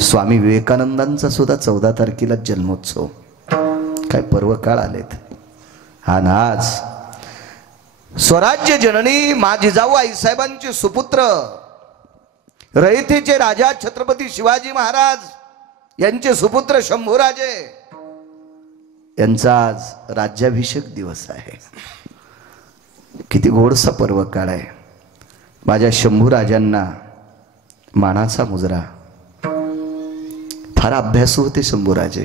स्वामी विवेकानंदांचा सुद्धा 14 तारखेला जन्मोत्सव. काय पर्व काळ आलेत. आणि आज स्वराज्य जननी मा जिजाऊ आईसाहेबांचे सुपुत्र रयतेचे राजा छत्रपती शिवाजी महाराज यांचे सुपुत्र शंभूराजे यांचा आज राज्याभिषेक दिवस आहे. किती गोडसा पर्व काळ आहे. माझ्या शंभूराजांना मानाचा मुजरा. फार अभ्यासू होते शंभूराजे.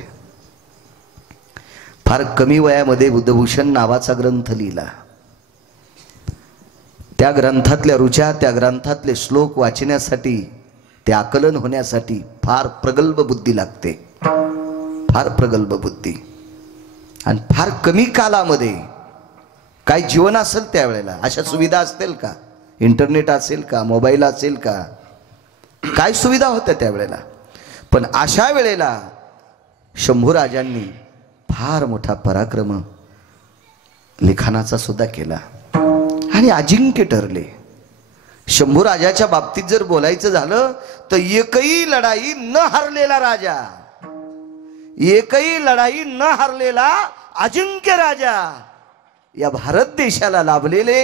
फार कमी वयामध्ये बुद्धभूषण नावाचा ग्रंथ लिहिला. त्या ग्रंथातल्या रुचा, त्या ग्रंथातले श्लोक वाचण्यासाठी, ते आकलन होण्यासाठी फार प्रगल्भ बुद्धी लागते. फार प्रगल्भ बुद्धी. आणि फार कमी कालामध्ये काय जीवन असेल त्यावेळेला. अशा सुविधा असतील का? इंटरनेट असेल का? मोबाईल असेल का? काय सुविधा होत्या त्यावेळेला? पण अशा वेळेला शंभूराजांनी फार मोठा पराक्रम लिखाणाचा सुद्धा केला आणि अजिंक्य ठरले. शंभूराजाच्या बाबतीत जर बोलायचं झालं तर एकही लढाई न हरलेला राजा, एकही लढाई न हरलेला अजिंक्य राजा, या भारत देशाला लाभलेले,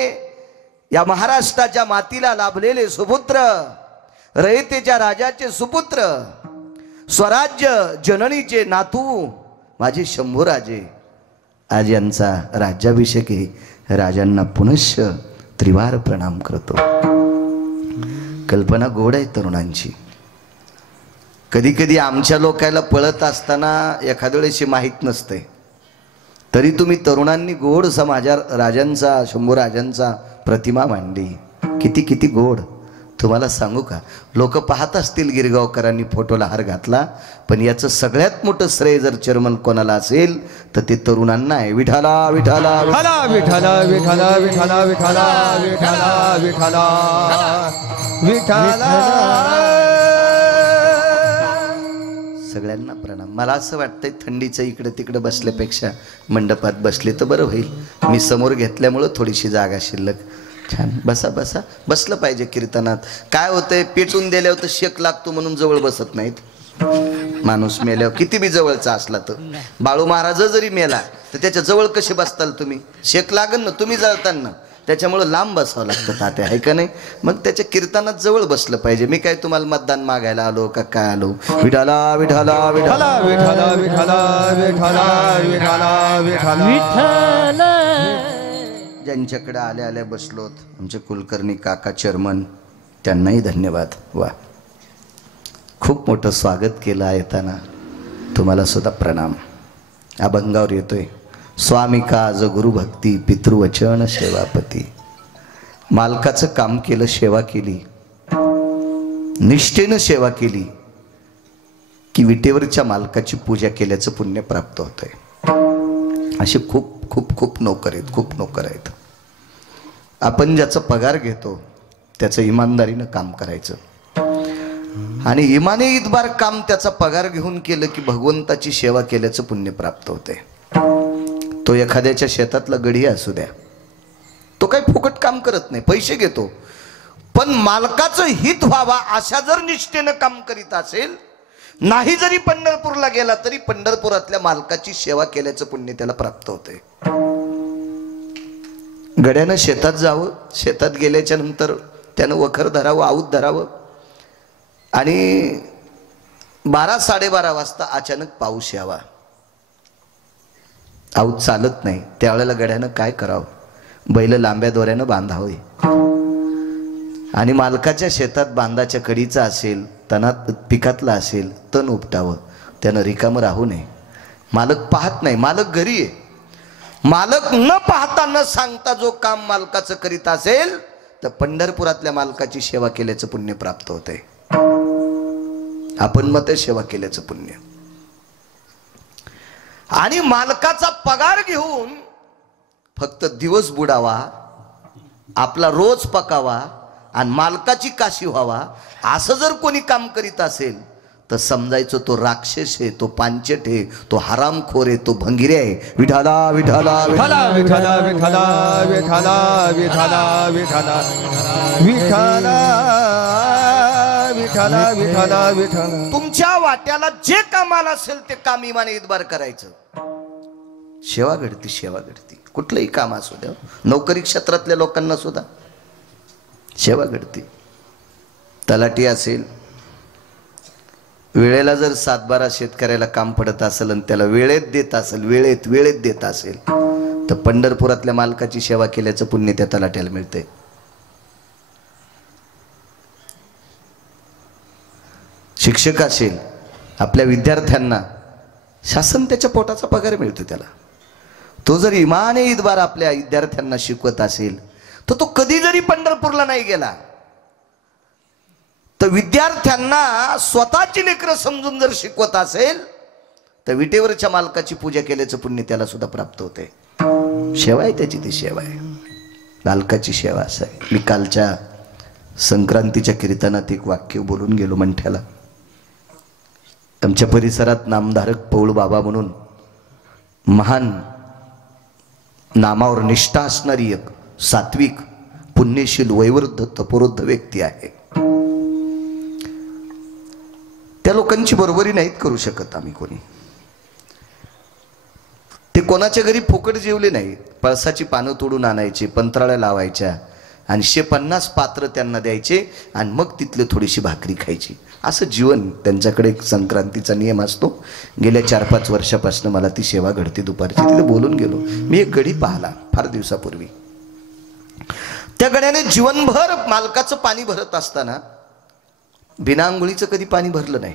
या महाराष्ट्राच्या मातीला लाभलेले सुपुत्र, रयतेच्या राजाचे सुपुत्र, स्वराज्य जननीचे नातू माझे शंभूराजे. आज यांचा राज्याभिषेक आहे. राजांना पुनश्च त्रिवार प्रणाम करतो. कल्पना गोड आहे तरुणांची. कधी कधी आमच्या लोकायला पळत असताना एखाद्या वेळेस माहीत नसते, तरी तुम्ही तरुणांनी गोड समाजा राजांचा, शंभूराजांचा प्रतिमा मांडली. किती किती गोड. तुम्हाला सांगू का, लोक पाहत असतील गिरगावकरांनी फोटोला हार घातला, पण याचं सगळ्यात मोठं श्रेय जर चेअरमन कोणाला असेल तर ते तरुणांना आहे. विठाला विठाला विठाला विठाला विठाला विठाला विठाला विठाला विठाला विठाला. सगळ्यांना प्रणाम. मला असं वाटतंय थंडीचं इकडे तिकडे बसल्यापेक्षा मंडपात बसले तर बरं होईल. मी समोर घेतल्यामुळं थोडीशी जागा शिल्लक. छान. बसा बसा. बसलं पाहिजे कीर्तनात. काय होतंय, पेटून दिल्यावर तर शेक लागतो म्हणून जवळ बसत नाहीत. माणूस मेल्यावर किती बी जवळचा असला तर, बाळू महाराज जरी मेला तर त्याच्या जवळ कसे बसताल तुम्ही? शेक लागन ना तुम्ही जळताना. त्याच्यामुळं लांब बसावं लागतं तात्या, आहे का नाही? मग त्याच्या कीर्तनात जवळ बसलं पाहिजे. मी काय तुम्हाला मतदान मागायला आलो का काय आलो? विठाला विठाला विठाला विठाला विठाला विठाला विठाला विठाला. ज्यांच्याकडे आल्या आल्या बसलोत आमचे कुलकर्णी काका चेअरमन, त्यांनाही धन्यवाद. वा, खूप मोठं स्वागत केलं येताना. तुम्हाला सुद्धा प्रणाम. अभंगावर येतोय, स्वामी काज गुरुभक्ती पितृवचन सेवापती. मालकाचं काम केलं, सेवा केली, निष्ठेनं सेवा केली की विटेवरच्या मालकाची पूजा केल्याचं पुण्य प्राप्त होतंय. असे खूप खूप खूप नोकर आहेत, खूप नोकर आहेत. आपण ज्याचा पगार घेतो त्याचं इमानदारीनं काम करायचं आणि इमाने इतबार काम त्याचा पगार घेऊन केलं की भगवंताची सेवा केल्याचं पुण्य प्राप्त होते. तो एखाद्याच्या शेतातला गडी असू द्या, तो काही फुकट काम करत नाही, पैसे घेतो, पण मालकाचं हित व्हावा अशा जर निष्ठेनं काम करीत असेल, नाही जरी पंढरपूरला गेला तरी पंढरपुरातल्या मालकाची सेवा केल्याचं पुण्य त्याला प्राप्त होते. गड्यानं शेतात जावं, शेतात गेल्याच्या नंतर त्यानं वखर धरावं, आऊत धरावं आणि 12-12:30 वाजता अचानक पाऊस यावा. आऊत चालत नाही, त्यावेळेला गड्यानं काय करावं? बैल लांब्या दोऱ्यानं बांधावे आणि मालकाच्या शेतात बांधाच्या कडीचा असेल, तणात पिकातला असेल, तण उपटावं. त्यानं रिकामं राहू नये. मालक पाहत नाही, मालक घरी आहे. मालक न पाहता न सांगता जो काम मालकाचं करीत असेल तर पंढरपुरातल्या मालकाची सेवा केल्याचं पुण्य प्राप्त होते. आपण मग सेवा केल्याचं पुण्य. आणि मालकाचा पगार घेऊन फक्त दिवस बुडावा, आपला रोज पकावा आणि मालकाची काशी व्हावा असं जर कोणी काम करीत असेल तर समजायचं तो राक्षस आहे, तो पांचट आहे, तो हरामखोर आहे, तो भंगिरे आहे. विठाला विठाला विठाला विठाला विठाला विठाला विठाला विठाला विठाला विठ्ठला विठ्ठला विठ्ठला. तुमच्या वाट्याला जे कामाला असेल ते काम इमाने इतबार करायचं. सेवा घडती, सेवा घडती. कुठलंही काम असू द्या, नोकरी क्षेत्रातल्या लोकांना सुद्धा सेवा घडती. तलाठी असेल, वेळेला जर 7-12 शेतकऱ्याला काम पडत असेल आणि त्याला वेळेत देत असेल, वेळेत देत असेल, तर पंढरपुरातल्या मालकाची सेवा केल्याचं पुण्य त्या तलाट्याला मिळते. शिक्षक असेल, आपल्या विद्यार्थ्यांना शासन त्याच्या पोटाचा पगार मिळतो त्याला. तो जर इमाने इतबार आपल्या विद्यार्थ्यांना शिकवत असेल, तर तो कधी जरी पंढरपूरला नाही गेला तर विद्यार्थ्यांना स्वतःची लेकरं समजून जर शिकवत असेल तर विटेवरच्या मालकाची पूजा केल्याचं पुण्य त्याला सुद्धा प्राप्त होते. सेवा आहे त्याची, ती सेवा आहे, मालकाची सेवा असं आहे. मी कालच्या संक्रांतीच्या कीर्तनात एक वाक्य बोलून गेलो मंठ्याला. आमच्या परिसरात नामधारक पौळ बाबा म्हणून महान नामावर निष्ठा असणारी एक सात्विक पुण्यशील वयोवृद्ध तपोवृद्ध व्यक्ती आहे. त्या लोकांची बरोबरी नाहीत करू शकत आम्ही कोणी. ते कोणाच्या घरी फुकट जेवले नाही. पळसाची पानं तोडून आणायचे, पंत्राळ्या लावायच्या आणि 150 पात्र त्यांना द्यायचे आणि मग तिथले थोडीशी भाकरी खायची. असं जीवन त्यांच्याकडे. एक संक्रांतीचा नियम असतो. गेल्या 4-5 वर्षापासून मला ती सेवा घडते दुपारची. तिथे बोलून गेलो. मी एक गडी पाहिला फार दिवसापूर्वी. त्या गड्याने जीवनभर मालकाचं पाणी भरत असताना बिना आंघोळीचं कधी पाणी भरलं नाही.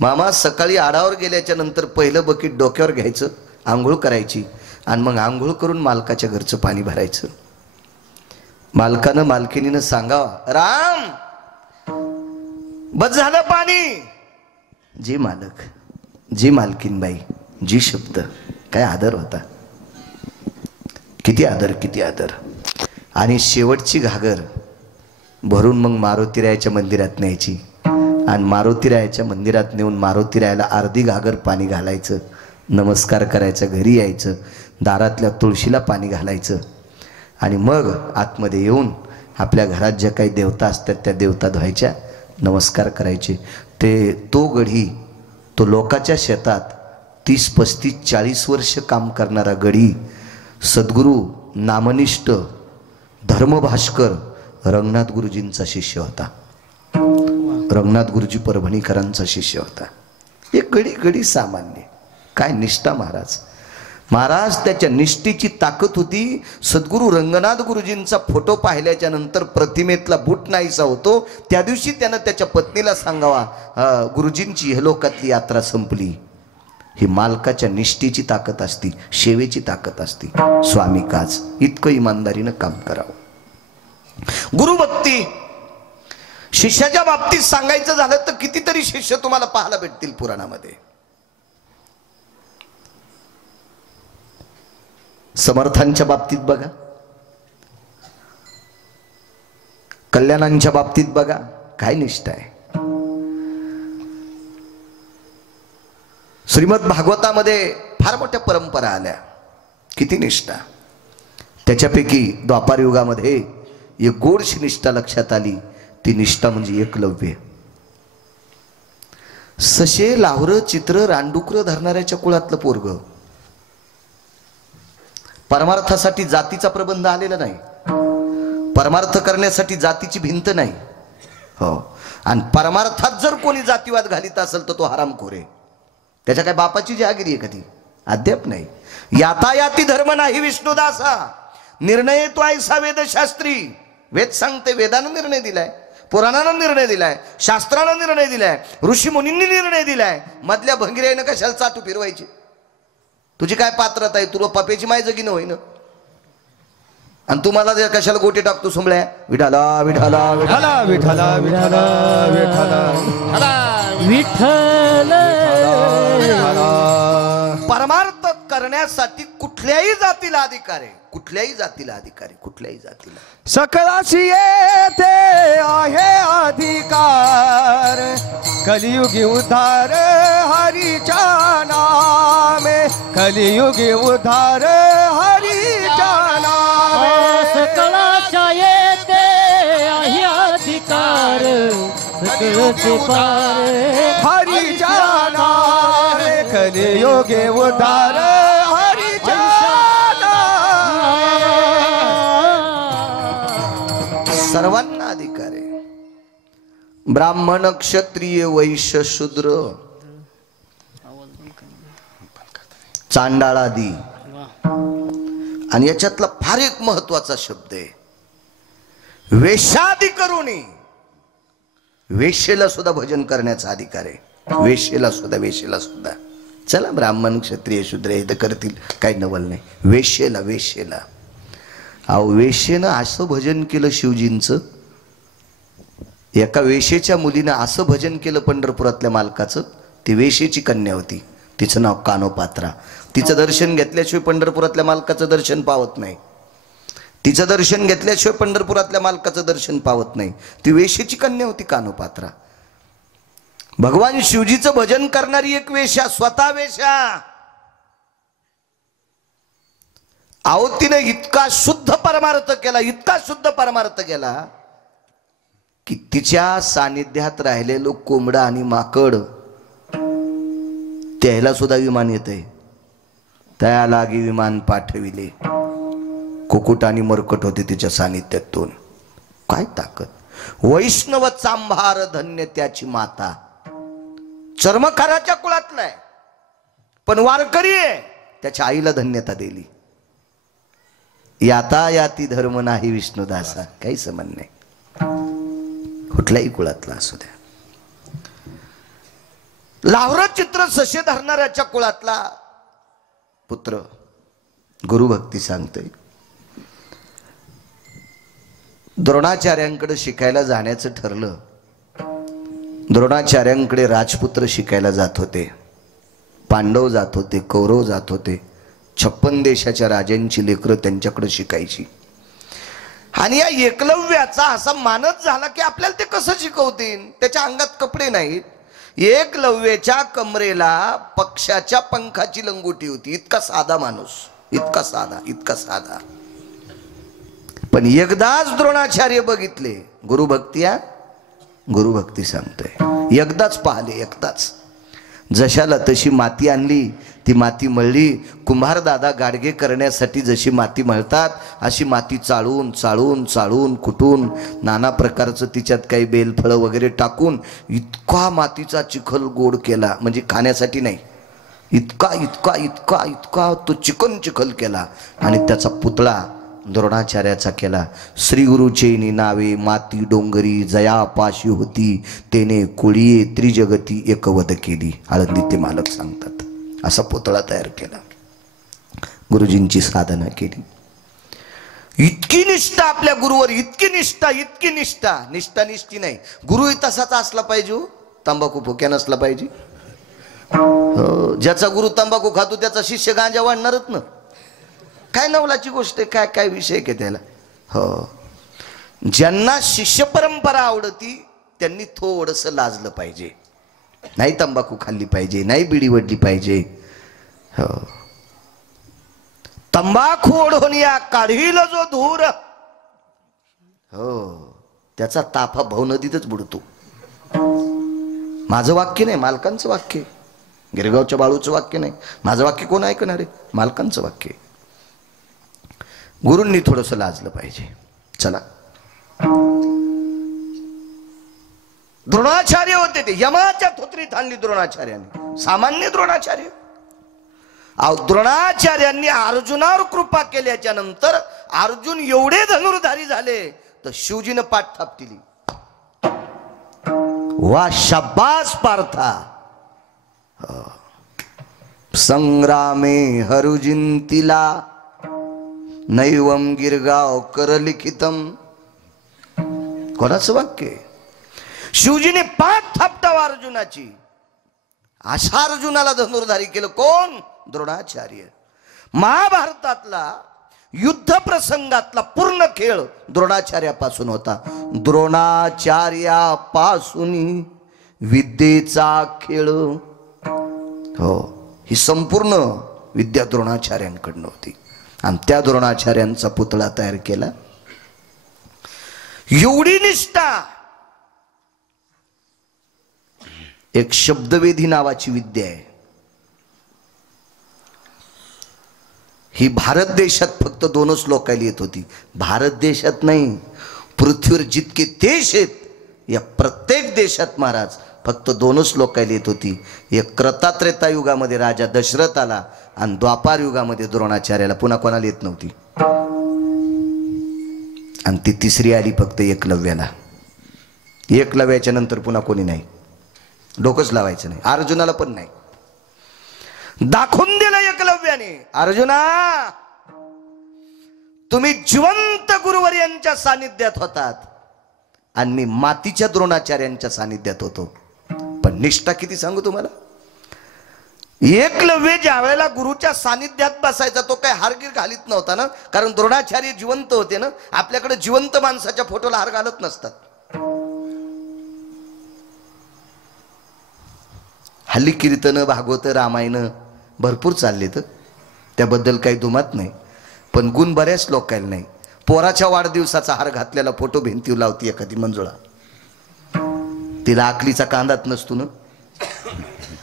मामा सकाळी आडावर गेल्याच्या नंतर पहिलं बकेट डोक्यावर घ्यायचं, आंघोळ करायची आणि मग आंघोळ करून मालकाच्या घरचं पाणी भरायचं. मालकानं मालकिनीनं सांगावं, राम बस झालं पाणी. जी मालक, जी मालकीनबाई, जी शब्द, काय आदर होता, किती आदर, किती आदर. आणि शेवटची घागर भरून मग मारुतीरायाच्या मंदिरात न्यायची आणि मारुतीरायाच्या मंदिरात नेऊन मारुतीरायाला अर्धी घागर पाणी घालायचं, नमस्कार करायचा, घरी यायचं, दारातल्या तुळशीला पाणी घालायचं आणि मग आतमध्ये येऊन आपल्या घरात ज्या काही देवता असतात त्या देवता धुवायच्या, नमस्कार करायचे. तो गडी, तो लोकाच्या शेतात 30-35-40 वर्ष काम करणारा गडी, सद्गुरू नामनिष्ठ धर्मभास्कर रंगनाथ गुरुजींचा शिष्य होता. रंगनाथ गुरुजी परभणीकरांचा शिष्य होता. एक गडी सामान्य, काय निष्ठा महाराज. महाराज त्याच्या निष्ठेची ताकद होती. सद्गुरू रंगनाथ गुरुजींचा फोटो पाहिल्याच्या नंतर प्रतिमेतला बूट नाहीसा होतो. त्या दिवशी त्यानं त्याच्या पत्नीला सांगावा, गुरुजींची हेलोकातली यात्रा संपली. ही मालकाच्या निष्ठेची ताकद असती, सेवेची ताकद असती. स्वामी काज इतकं इमानदारीनं काम करावं. गुरुभक्ती शिष्याच्या बाबतीत सांगायचं झालं तर कितीतरी शिष्य तुम्हाला पाहायला भेटतील पुराणामध्ये. समर्थांच्या बाबतीत बघा, कल्याणांच्या बाबतीत बघा, काय निष्ठा आहे. श्रीमद भागवतामध्ये फार मोठ्या परंपरा आल्या, किती निष्ठा. त्याच्यापैकी द्वापार युगामध्ये एक गोडशी निष्ठा लक्षात आली. ती निष्ठा म्हणजे एकलव्य. सशे लावरं चित्र रानडुकर धरणाऱ्याच्या कुळातलं पोरग. परमार्थासाठी जातीचा प्रबंध आलेला नाही, परमार्थ करण्यासाठी जातीची भिंत नाही. हो, आणि परमार्थात जर कोणी जातीवाद घालीत असेल तर तो हरामखोर आहे. त्याच्या काय बापाची जहागिरी आहे कधी? अद्याप नाही. यातायाती धर्म नाही विष्णुदासा, निर्णय तो ऐसा वेदशास्त्री. वेद सांगते, वेदानं निर्णय दिलाय, पुराणानं निर्णय दिलाय, शास्त्रानं निर्णय दिलाय, ऋषी मुनींनी निर्णय दिलाय. मधल्या भंगिऱ्यानं कशाला चाटू फिरवायची? तुझी काय पात्रता आहे? तुला पापेची माय जगी न होईन आणि तुम्हाला कशाला गोटे टाकतो सुंबळ्या? विठाला विठाला विठाला विठ्ठला विठ्ठला विठ्ठला विठ्ठल. परमार्थ करण्यासाठी कुठल्याही जातीला अधिकार आहे, कुठल्याही जातीला अधिकार आहे, कुठल्याही जातीला. सकळाशी येथे आहे अधिकार, कलियुगी उद्धार हरीच्या नामे, कलियुगी उद्धार हरीच्या नामे. सकळाच्या येते आहे अधिकार, सकळचे पारे हरीच्या नावे कलियुगे उद्धार हरीच्या सर्वांना अधिकार आहे. ब्राह्मण क्षत्रिय वैश्य शूद्र चांडाळादी. आणि याच्यातला फार एक महत्वाचा शब्द आहे वेशादी करुणी. वेश्येला सुद्धा भजन करण्याचा अधिकार आहे. वेश्येला सुद्धा चला ब्राह्मण क्षत्रिय शूद्र हे तर करतील, काही नवल नाही. वेश्येला अहो वेश्येनं असं भजन केलं शिवजींचं. एका वेश्येच्या मुलीनं असं भजन केलं पंढरपुरातल्या मालकाचं. ती वेश्येची कन्या होती, तिचं नाव कानोपात्रा. तिचं दर्शन घेतल्याशिवाय पंढरपुरातल्या मालकाचं दर्शन पावत नाही. तिचं दर्शन घेतल्याशिवाय पंढरपुरातल्या मालकाचं दर्शन पावत नाही. ती वेश्येची कन्या होती कानोपात्रा. भगवान शिवजीचं भजन करणारी एक वेश्या, स्वतः वेश्या. अहो तिने इतका शुद्ध परमार्थ केला की तिच्या सानिध्यात राहिलेलो कोंबडा आणि माकड त्याला सुद्धा विमान येते. त्या लागी विमान पाठविले. कुकुट आणि मरकट होते तिच्या सानिध्यातून. काय ताकद. वैष्णव चांभार धन्य त्याची माता. चर्मकाराच्या कुळातला आहे पण वारकरी आहे, त्याच्या आईला धन्यता दिली. याता याती धर्म नाही विष्णुदासा. काही संबंध नाही, कुठल्याही कुळातला असू द्या. लावरं चित्र सशे धरणाऱ्याच्या कुळातला पुत्र. गुरुभक्ती सांगतोय. द्रोणाचार्यांकडे शिकायला जाण्याचं ठरलं. द्रोणाचार्यांकडे राजपुत्र शिकायला जात होते. पांडव जात होते, कौरव जात होते. 56 देशाच्या राजांची लेकरं त्यांच्याकडे शिकायची. आणि या एकलव्याचा असा मानस झाला की आपल्याला ते कसं शिकवतील. त्याच्या अंगात कपडे नाहीत. एकलव्याच्या कमरेला पक्षाच्या पंखाची लंगोटी होती. इतका साधा माणूस, इतका साधा. पण एकदाच द्रोणाचार्य बघितले. गुरुभक्ती सांगतोय. एकदाच पाहिले, एकदाच. जशाला तशी माती आणली, ती माती मळली. कुंभार दादा गाडगे करण्यासाठी जशी माती मळतात अशी माती चाळून कुटून नाना प्रकारचं तिच्यात काही बेलफळं वगैरे टाकून इतका मातीचा चिखल गोड केला. म्हणजे खाण्यासाठी नाही, इतका तो चिखल केला. आणि त्याचा पुतळा द्रोणाचार्याचा केला. श्री गुरुचेनी नावे माती डोंगरी जया पाशी होती, तेने कुळीये त्रिजगती एकवद केली. आळंदी ते मालक सांगतात. असा पुतळा तयार केला. गुरुजींची साधना केली. इतकी निष्ठा आपल्या गुरुवर, इतकी निष्ठा. निष्ठी नाही. गुरु तसाच असला पाहिजे. तंबाखू फोक्या नसला पाहिजे. हो, ज्याचा गुरु तंबाखू खातो त्याचा शिष्य गांजा वाढणारच ना. काय नवलाची गोष्ट आहे. काय विषय आहे त्याला. हो, ज्यांना शिष्य परंपरा आवडती त्यांनी थोडंसं लाजलं पाहिजे. नाही तंबाखू खाल्ली पाहिजे, नाही बिडी वडली पाहिजे. हो, तंबाखू ओढून या काढील जो धूर, हो त्याचा ताफा भाऊ नदीतच बुडतो. माझं वाक्य नाही, मालकांचं वाक्य. गिरगावच्या बाळूचं वाक्य नाही. माझं वाक्य कोण ऐकणार आहे? मालकांचं वाक्य. गुरूंनी थोडंसं लाजलं पाहिजे. चला, द्रोणाचार्य होते ते. यमाच्या थोतरीत आणली द्रोणाचार्यांनी. सामान्य द्रोणाचार्य. द्रोणाचार्यांनी अर्जुनावर कृपा केल्याच्या नंतर अर्जुन एवढे धनुर्धारी झाले तर शिवजीनं पाठ थापटिली. वा शाबास पार्था. संग्रामे हरुजिंतिला नैवम गिरगाव करलिखितम. कोणाचं वाक्य? शिवजीने पाठ थापटावा अर्जुनाची. अशा अर्जुनाला धनुर्धारी केलं कोण? द्रोणाचार्य. महाभारतातला युद्ध प्रसंगातला पूर्ण खेळ द्रोणाचार्यापासून होता. द्रोणाचार्यापासून विद्येचा खेळ. हो, ही संपूर्ण विद्या द्रोणाचार्यांकडनं होती. आणि त्या द्रोणाचार्यांचा पुतळा तयार केला. एवढी निष्ठा. एक शब्दवेधी नावाची विद्या आहे. ही भारत देशात फक्त 2च लोकांना येत होती. भारत देशात नाही, पृथ्वीवर जितके देश आहेत या प्रत्येक देशात महाराज फक्त 2च लोकांना येत होती. एक क्रतात्रेता युगामध्ये राजा दशरथाला आणि द्वापार युगामध्ये द्रोणाचार्याला. पुन्हा कोणाला येत नव्हती. आणि ती तिसरी आली फक्त एकलव्याला. एकलव्याच्या नंतर पुन्हा कोणी नाही. डोकंच लावायचं नाही. अर्जुनाला पण नाही. दाखवून दिलं एकलव्याने, अर्जुना तुम्ही जिवंत गुरुवर्यांच्या सानिध्यात होतात आणि मी मातीच्या द्रोणाचार्यांच्या सानिध्यात होतो. पण निष्ठा किती सांगू तुम्हाला. एकलव्य ज्या वेळेला गुरुच्या सानिध्यात बसायचा तो काय हारगीर घालीत नव्हता ना, कारण द्रोणाचार्य जिवंत होते ना. आपल्याकडे जिवंत माणसाच्या फोटोला हार घालत नसतात. हल्ली कीर्तन भागवत रामायण भरपूर चालले तर त्याबद्दल काही दुमत नाही. पण गुण बऱ्याच लोकांना नाही. पोराच्या वाढदिवसाचा हार घातलेला फोटो भिंतीवर लावती एखादी मंजुळा. तिला आकलीचा कांदाच नसतो ना.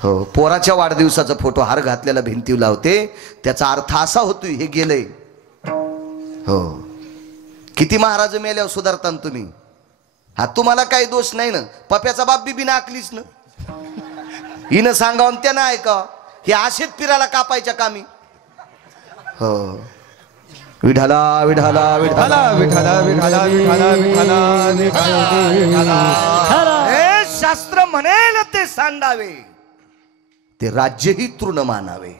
हो, पोराच्या वाढदिवसाचा फोटो हार घातलेला भिंतीवर लावते. त्याचा अर्थ असा होतोय हे गेलंय. हो, किती महाराज मेल्यावर सुधारता तुम्ही. हा तुम्हाला काही दोष नाही ना. पप्याचा बाप बी बिना आकलीच ना. हिनं सांगावं त्यानं ऐकावं. हे असेच फिरायला कापायच्या कामी. हो, विठाला विठाला विठाला विठाला विठाला विठाला विठाला. हे शास्त्र म्हणेल ते सांडावे, ते राज्यही तृण मानावे.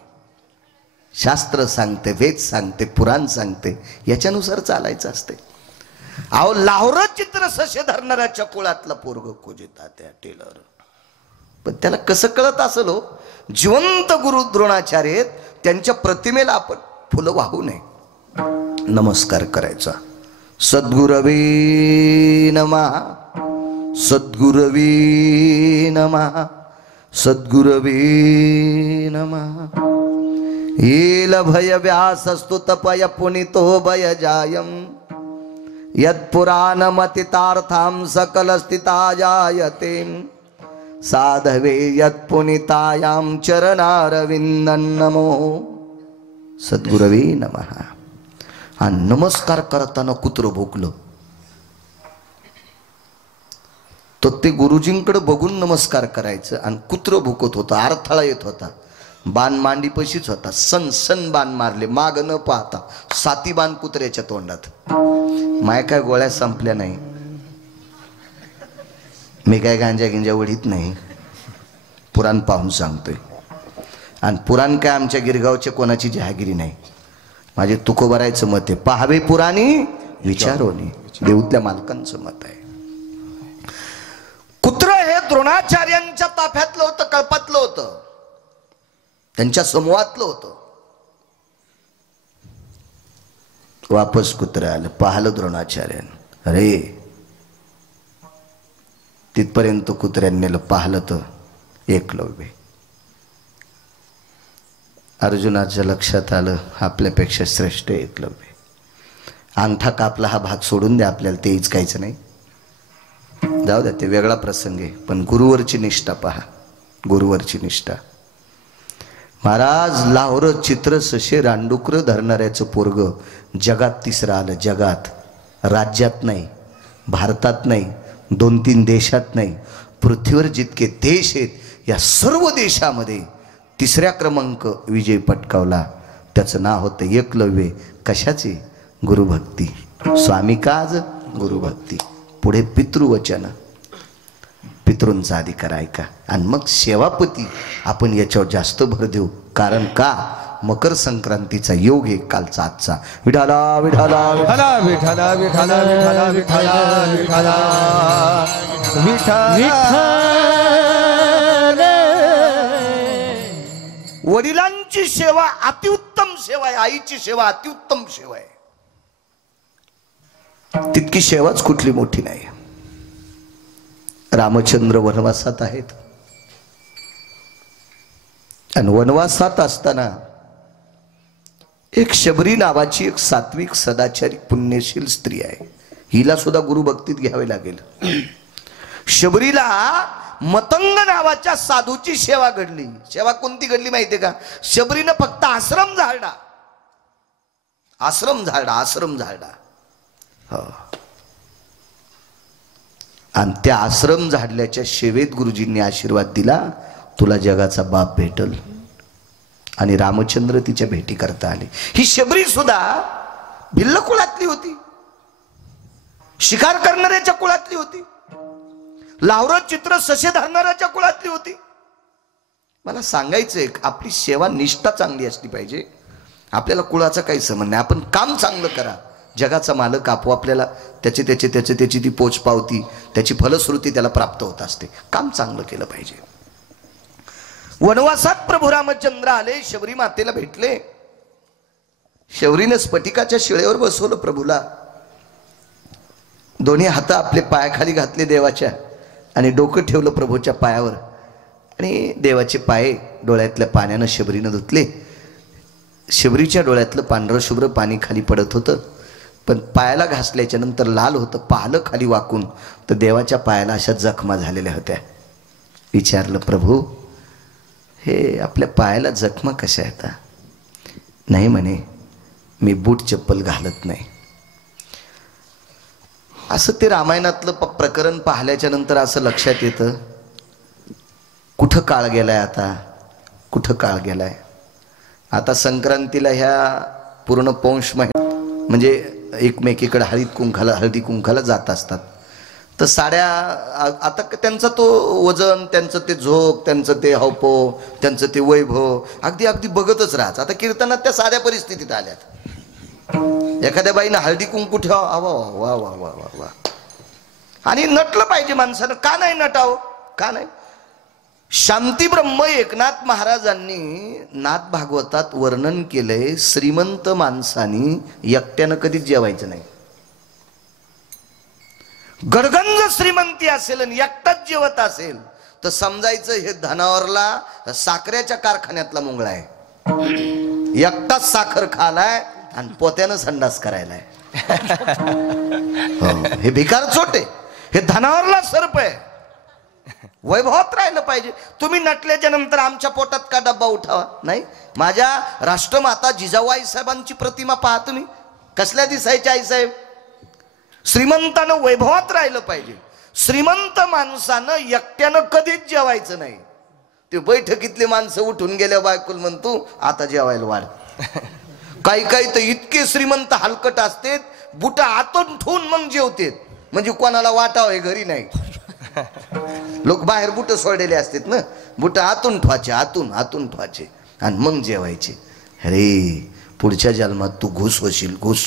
शास्त्र सांगते, वेद सांगते, पुराण सांगते, याच्यानुसार चालायचं असते. अहो लाहोर चित्र ससे धरणाऱ्याच्या कुळातला पोरग खोजिता त्या टेलर. पण त्याला कसं कळत असेल हो. जिवंत गुरु द्रोणाचार्य आहेत, त्यांच्या प्रतिमेला आपण फुलं वाहू नये, नमस्कार करायचा. सद्गुरवे नमः, सद्गुरवे नमः, सद्गुरवे नमः. येल भय व्यासस्तु तपय पुनितो भय जायम यत्पुराणमतितार्थां सकलस्थिता जायते. साधवे यत्पुनितायां चरणारविंदं नमो सद्गुरवे नमः. आणि नमस्कार करताना कुत्र भोकलं तर ते गुरुजींकडे बघून नमस्कार करायचं. आणि कुत्र भुकत होतं, अडथळा येत होता. बाण मांडी पशीच होता. सन सन बाण मारले, माग न पाहता 7 बाण कुत्र्याच्या तोंडात. माय काय गोळ्या संपल्या नाही. मी काय गांजा गिंजा वडीत नाही, पुराण पाहून सांगतोय. आणि पुराण काय आमच्या गिरगावच्या कोणाची जहागिरी नाही. माझे तुकोबरायचं मत आहे, पाहावे पुराणी विचारोनी. देऊतल्या मालकांचं मत आहे. कुत्र हे द्रोणाचार्यांच्या ताफ्यातलं होतं, कळपातलं होतं, त्यांच्या समूहातलं होतं. वापस कुत्र आलं, पाहिलं द्रोणाचार्यानं. अरे तिथपर्यंत कुत्र्यांनी पाहिलं तर एकलव्य. अर्जुनाच्या लक्षात आलं आपल्यापेक्षा श्रेष्ठ एकलव्य. अंगठा कापला हा भाग सोडून द्या, आपल्याला ते इचकायचं नाही. जाऊ द्या, ते वेगळा प्रसंग आहे. पण गुरुवरची निष्ठा पहा, गुरुवरची निष्ठा. महाराज लाहोर चित्र सशे रांडुकर धरणाऱ्याचं पोरग जगात तिसरं आलं. जगात, राज्यात नाही, भारतात नाही, 2-3 देशात नाही, पृथ्वीवर जितके देश आहेत या सर्व देशामध्ये 3ऱ्या क्रमांक विजय पटकावला. त्याचं नाव होतं एकलव्य. कशाची? गुरुभक्ती. स्वामी काज गुरुभक्ती. पुढे पितृवचन, पितृंचा अधिकार ऐका. आणि मग सेवापती आपण याच्यावर जास्त भर देऊ. कारण का? मकर संक्रांतीचा योग आहे कालचा आजचा. विठाला विठाला विठाला विठाला विठाला विठाला विठाला विठाला विठाला. वडिलांची सेवा अतिउत्तम सेवा आहे. आईची सेवा अतिउत्तम सेवा आहे. तितकी सेवाच कुठली मोठी नाही. रामचंद्र वनवासात आहेत. आणि वनवासात असताना एक शबरी नावाची एक सात्विक सदाचारी पुण्यशील स्त्री आहे. हिला सुद्धा गुरुभक्तीत घ्यावे लागेल. शबरीला मतंग नावाच्या साधूची सेवा घडली. सेवा कोणती घडली माहितीये का? शबरीनं फक्त आश्रम झाडला, आश्रम झाडला, आश्रम झाडला. हो. आणि त्या आश्रम झाडल्याच्या सेवेत गुरुजींनी आशीर्वाद दिला, तुला जगाचा बाप भेटल. आणि रामचंद्र तिच्या भेटी करता आले. ही शबरी सुद्धा भिल्ल कुळातली होती, शिकार करणाऱ्याच्या कुळातली होती, लावरं चित्र ससे धरणाऱ्याच्या कुळातली होती. मला सांगायचंय, आपली सेवा निष्ठा चांगली असली पाहिजे. आपल्याला कुळाचा काही संबंध नाही. आपण काम चांगलं करा. जगाचा मालक आपल्याला त्याची ती पोच पावती, त्याची फलश्रुती त्याला प्राप्त होत असते. काम चांगलं केलं पाहिजे. वनवासात प्रभू रामचंद्र आले, शबरी मातेला भेटले. शबरीनं स्फटिकाच्या शिळेवर बसवलं प्रभूला. दोन्ही हात आपले पायाखाली घातले देवाच्या आणि डोकं ठेवलं प्रभूच्या पायावर. आणि देवाचे पाय डोळ्यातल्या पाण्यानं शबरीनं धुतले. शबरीच्या डोळ्यातलं पांढरं शुभ्र पाणी खाली पडत होतं, पण पायाला घासल्याच्या नंतर लाल होतं. पाहिलं खाली वाकून तर देवाच्या पायाला अशा जखमा झालेल्या होत्या. विचारलं, प्रभू हे आपल्या पायाला जखमा कशा येतात? नाही म्हणे, मी बूट चप्पल घालत नाही. असं ते रामायणातलं प्रकरण पाहिल्याच्या नंतर असं लक्षात येतं, कुठं काळ गेलाय आता, कुठं काळ गेलाय. आता संक्रांतीला ह्या पूर्ण पौष म्हणजे एकमेकीकडे हळदी कुंकाला जात असतात. तर साड्या आता त्यांचा तो वजन, त्यांचं ते झोक, त्यांचं ते हौपो, त्यांचं ते वैभव अगदी अगदी बघतच राहत. आता कीर्तनात त्या साध्या परिस्थितीत आल्यात. एखाद्या बाईनं हळदी कुंकू ठेवा, वा वा वा वा वा वा. आणि नटलं पाहिजे माणसानं. का नाही नटावं? का नाही? शांती ब्रह्म एकनाथ महाराजांनी नाथ भागवतात वर्णन केलंय, श्रीमंत माणसानी एकट्यानं कधीच जेवायचं नाही. गडगंज श्रीमंती असेल आणि एकटाच जेवत असेल तर समजायचं हे धनावरला साखरेच्या कारखान्यातला मुंगळा आहे. एकटाच साखर खालाय आणि पोत्यानं संडास करायलाय. हे भिकार चोटे, हे धनावरला सर्प आहे. वैभवात राहिलं पाहिजे. तुम्ही नटल्याच्या नंतर आमच्या पोटात का डब्बा उठावा? नाही. माझ्या राष्ट्रमाता जिजाऊ आईसाहेबांची प्रतिमा पहा तुम्ही, कसल्या दिसायच्या आईसाहेब. श्रीमंतानं वैभवात राहिलं पाहिजे. श्रीमंत माणसानं एकट्यानं कधीच जेवायचं नाही. ते बैठकीतले माणसं उठून गेल्या बायकुल म्हणतो आता जेवायला वाढ. काही काही तर इतके श्रीमंत हलकट असते, बुटा आतून ठेवून मग जेवतेत, म्हणजे कोणाला वाटावं हे घरी नाही. लोक बाहेर बुट सोडलेले असतात ना, बुट आतून ठेवायचे, आतून ठेवायचे आणि मग जेवायचे. अरे पुढच्या जन्मात तू घुस होशील, घुस.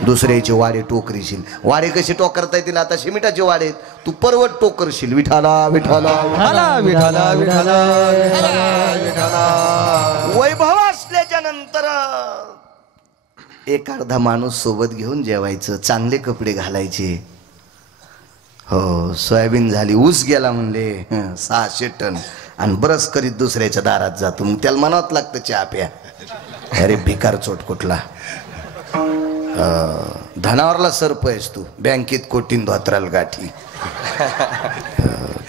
दुसऱ्याचे वाडे टोकरीशील. वाडे कसे टोकरता येतील? आता शिमिटाचे वाडे, तू पर्वत टोकरशील. विठाला विठाला विठाला विठाला विठाला विठाला. वैभव असल्याच्या नंतर एक अर्धा माणूस सोबत घेऊन जेवायचं, चांगले कपडे घालायचे. हो, सोयाबीन झाली, ऊस गेला म्हणले 600 टन आणि बरस करीत दुसऱ्याच्या दारात जातो, मग त्याला म्हणावंच लागतं चहा प्या. अरे भिकार चोट कुठला. धनावरला सर्प आहेस तू, बँकेत कोटीन धोत्राल गाठी.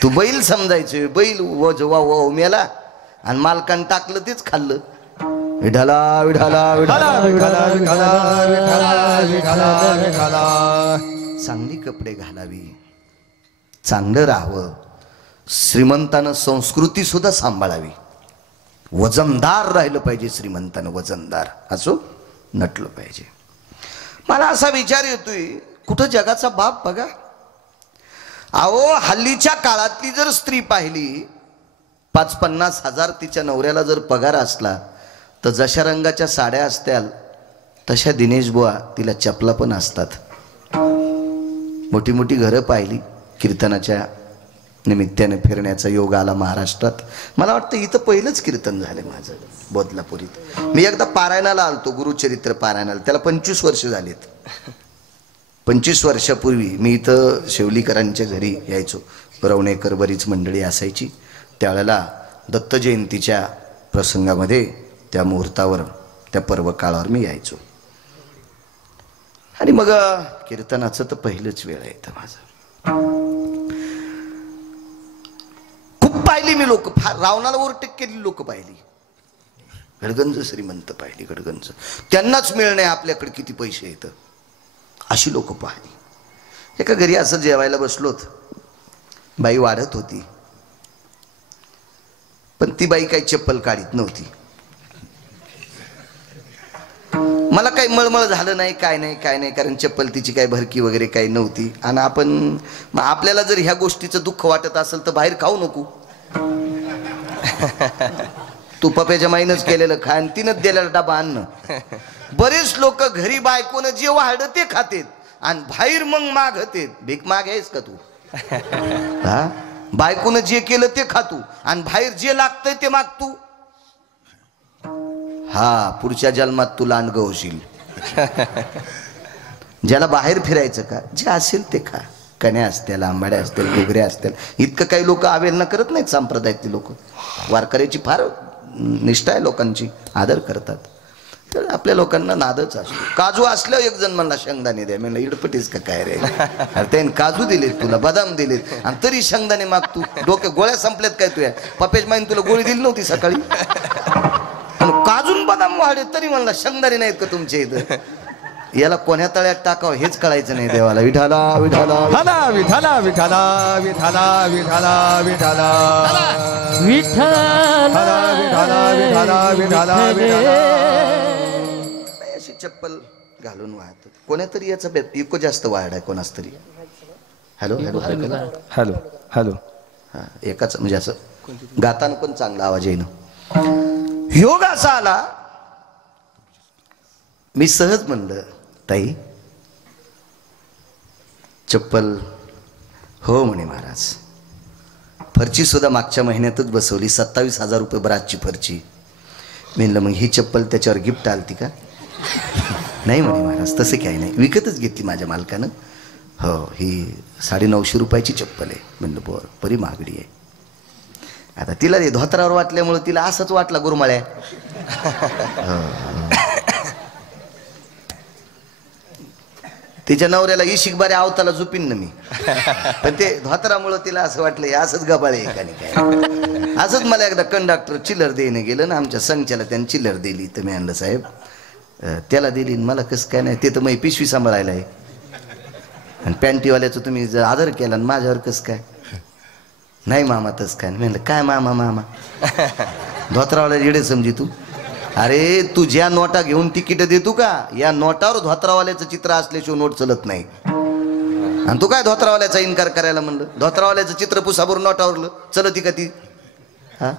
तू बैल समजायचे, बैल वा मेला आणि मालकान टाकलं तेच खाल्लं. विठाला विठाला विठाला विठाला विठाला विठाला विठाला विठाला. चांगली कपडे घालावी, चांगलं राहावं. श्रीमंतानं संस्कृती सुद्धा सांभाळावी. वजनदार राहिलं पाहिजे. श्रीमंतानं वजनदार असो, नटलं पाहिजे. मला असा विचार येतोय, कुठं जगाचा बाप बघा. अहो हल्लीच्या काळातली जर स्त्री पाहिली, 50-50 हजार तिच्या नवऱ्याला जर पगार असला तर जशा रंगाच्या साड्या असत्याल तशा दिनेश बुवा तिला चपला पण असतात. मोठी मोठी घरं पाहिली. कीर्तनाच्या निमित्ताने फिरण्याचा योग आला महाराष्ट्रात. मला वाटतं इथं पहिलंच कीर्तन झालं माझं बदलापुरीत. मी एकदा पारायणाला आलतो, गुरुचरित्र पारायणाला. त्याला 25 वर्ष झालीत. 25 वर्षापूर्वी मी इथं शेवलीकरांच्या घरी यायचो. रवणेकर बरीच मंडळी असायची. त्यावेळेला दत्त जयंतीच्या प्रसंगामध्ये, त्या मुहूर्तावर, त्या पर्व काळावर मी यायचो. आणि मग कीर्तनाचं तर पहिलंच वेळ आहे इथं माझं. पाहिली मी लोक, फार रावणाला ओव्हरटेक केलेली लोक पाहिली. गडगंज श्रीमंत पाहिली, गडगंज. त्यांनाच मिळणे आपल्याकडे किती पैसे येतं अशी लोक पाहिली. एका घरी असं जेवायला बसलोत, बाई वाढत होती, पण ती बाई काही चप्पल काढीत नव्हती. मला काही मळमळ झालं नाही, काय नाही, कारण चप्पल तिची काही भरकी वगैरे काही नव्हती. आणि आपल्याला जर ह्या गोष्टीचं दुःख वाटत असेल तर बाहेर खाऊ नको. तू पप्याच्या माईनच केलेलं खा आणि तिनंच दिलेला डबा अन्न. बरेच लोक घरी बायकोनं जे वाढलं ते खातेत आणि बाहेर मग मागतेत. भीक माग आहेस का तू? हा, बायकोनं जे केलं ते खातू आणि बाहेर जे लागतंय ते मागतू. हा, पुढच्या जन्मात तू लांडगं होशील. ज्याला बाहेर फिरायचं का, जे असेल ते खा. कण्या असतील, आंबाड्या असतील, घुगऱ्या असतील. इतकं काही लोक अवेलना करत नाहीत. संप्रदायातली लोक वारकऱ्याची फार निष्ठा आहे, लोकांची आदर करतात. तर आपल्या लोकांना नादच असतो. काजू असलं, एक जण म्हणला शेंगदाणे द्या. म्हणलं इडपटीस का काय रे? अरे त्याने काजू दिलेत तुला, बदाम दिलेत आणि तरी शेंगदाणे मागतू. डोक्या गोळ्या संपल्यात काय तुया? पप्याच्या माईने तुला गोळी दिली नव्हती सकाळी? काजून बदाम वाढे तरी म्हणला शेंगदाणे नाहीत का तुमच्या इथं? याला कोण्या तळ्यात टाकावं हेच कळायचं नाही देवाला. विठाला विठाला विठाला विठाला विठाला विठाला विठाला विठाला विठाला विठाला विठाला विठाला. अशी चप्पल घालून वाहत कोणीतरी. याचा इको जास्त वाढ आहे कोणाच तरी. Hello hello hello hello. हा, एकाच म्हणजे असं गाताना पण चांगला आवाज येईन. योग असा आला, मी सहज म्हणलं ताई चप्पल. हो म्हणे महाराज. फरची सुद्धा मागच्या महिन्यातच बसवली, 27,000 रुपये बराचची फरची. म्हणलं मग ही चप्पल त्याच्यावर गिफ्ट आलती का? नाही म्हणे महाराज, तसं काही नाही, विकतच घेतली माझ्या मालकानं. हो, ही 950 रुपयाची चप्पल आहे. म्हणलं बरं, बरी महागडी आहे. आता तिला ते धोत्रावर वाटल्यामुळे तिला असंच वाटलं गुरमाळ्या. तिच्या नवऱ्याला इशिक बारे आवताला झोपीन ना मी, पण ते धोत्रामुळं तिला असं वाटलं हे असंच गबाळे आहे का नाही काय. असंच मला एकदा कंडक्टर चिल्लर देणं गेलं ना, आमच्या संचाला त्याने चिल्लर दिली. तर मी आणलं साहेब त्याला दिली, मला कसं काय नाही, ते तर मग पिशवी सांभाळायला आहे. आणि पॅन्टीवाल्याचं तुम्ही जर आदर केला आणि माझ्यावर कसं काय? नाही मामा तसं काय. म्हणलं काय मामा मामा धोत्रावाला येडे समजी तू? अरे तू ज्या नोटा घेऊन तिकीट देतो का, या नोटावर धोत्रावाल्याचं चित्र असल्याशिवाय नोट चलत नाही. आणि तू काय धोत्रावाल्याचा इन्कार करायला म्हणलं? धोत्रावाल्याचं चित्र पुसाभरून नोटावरलं चलती का ती? हा,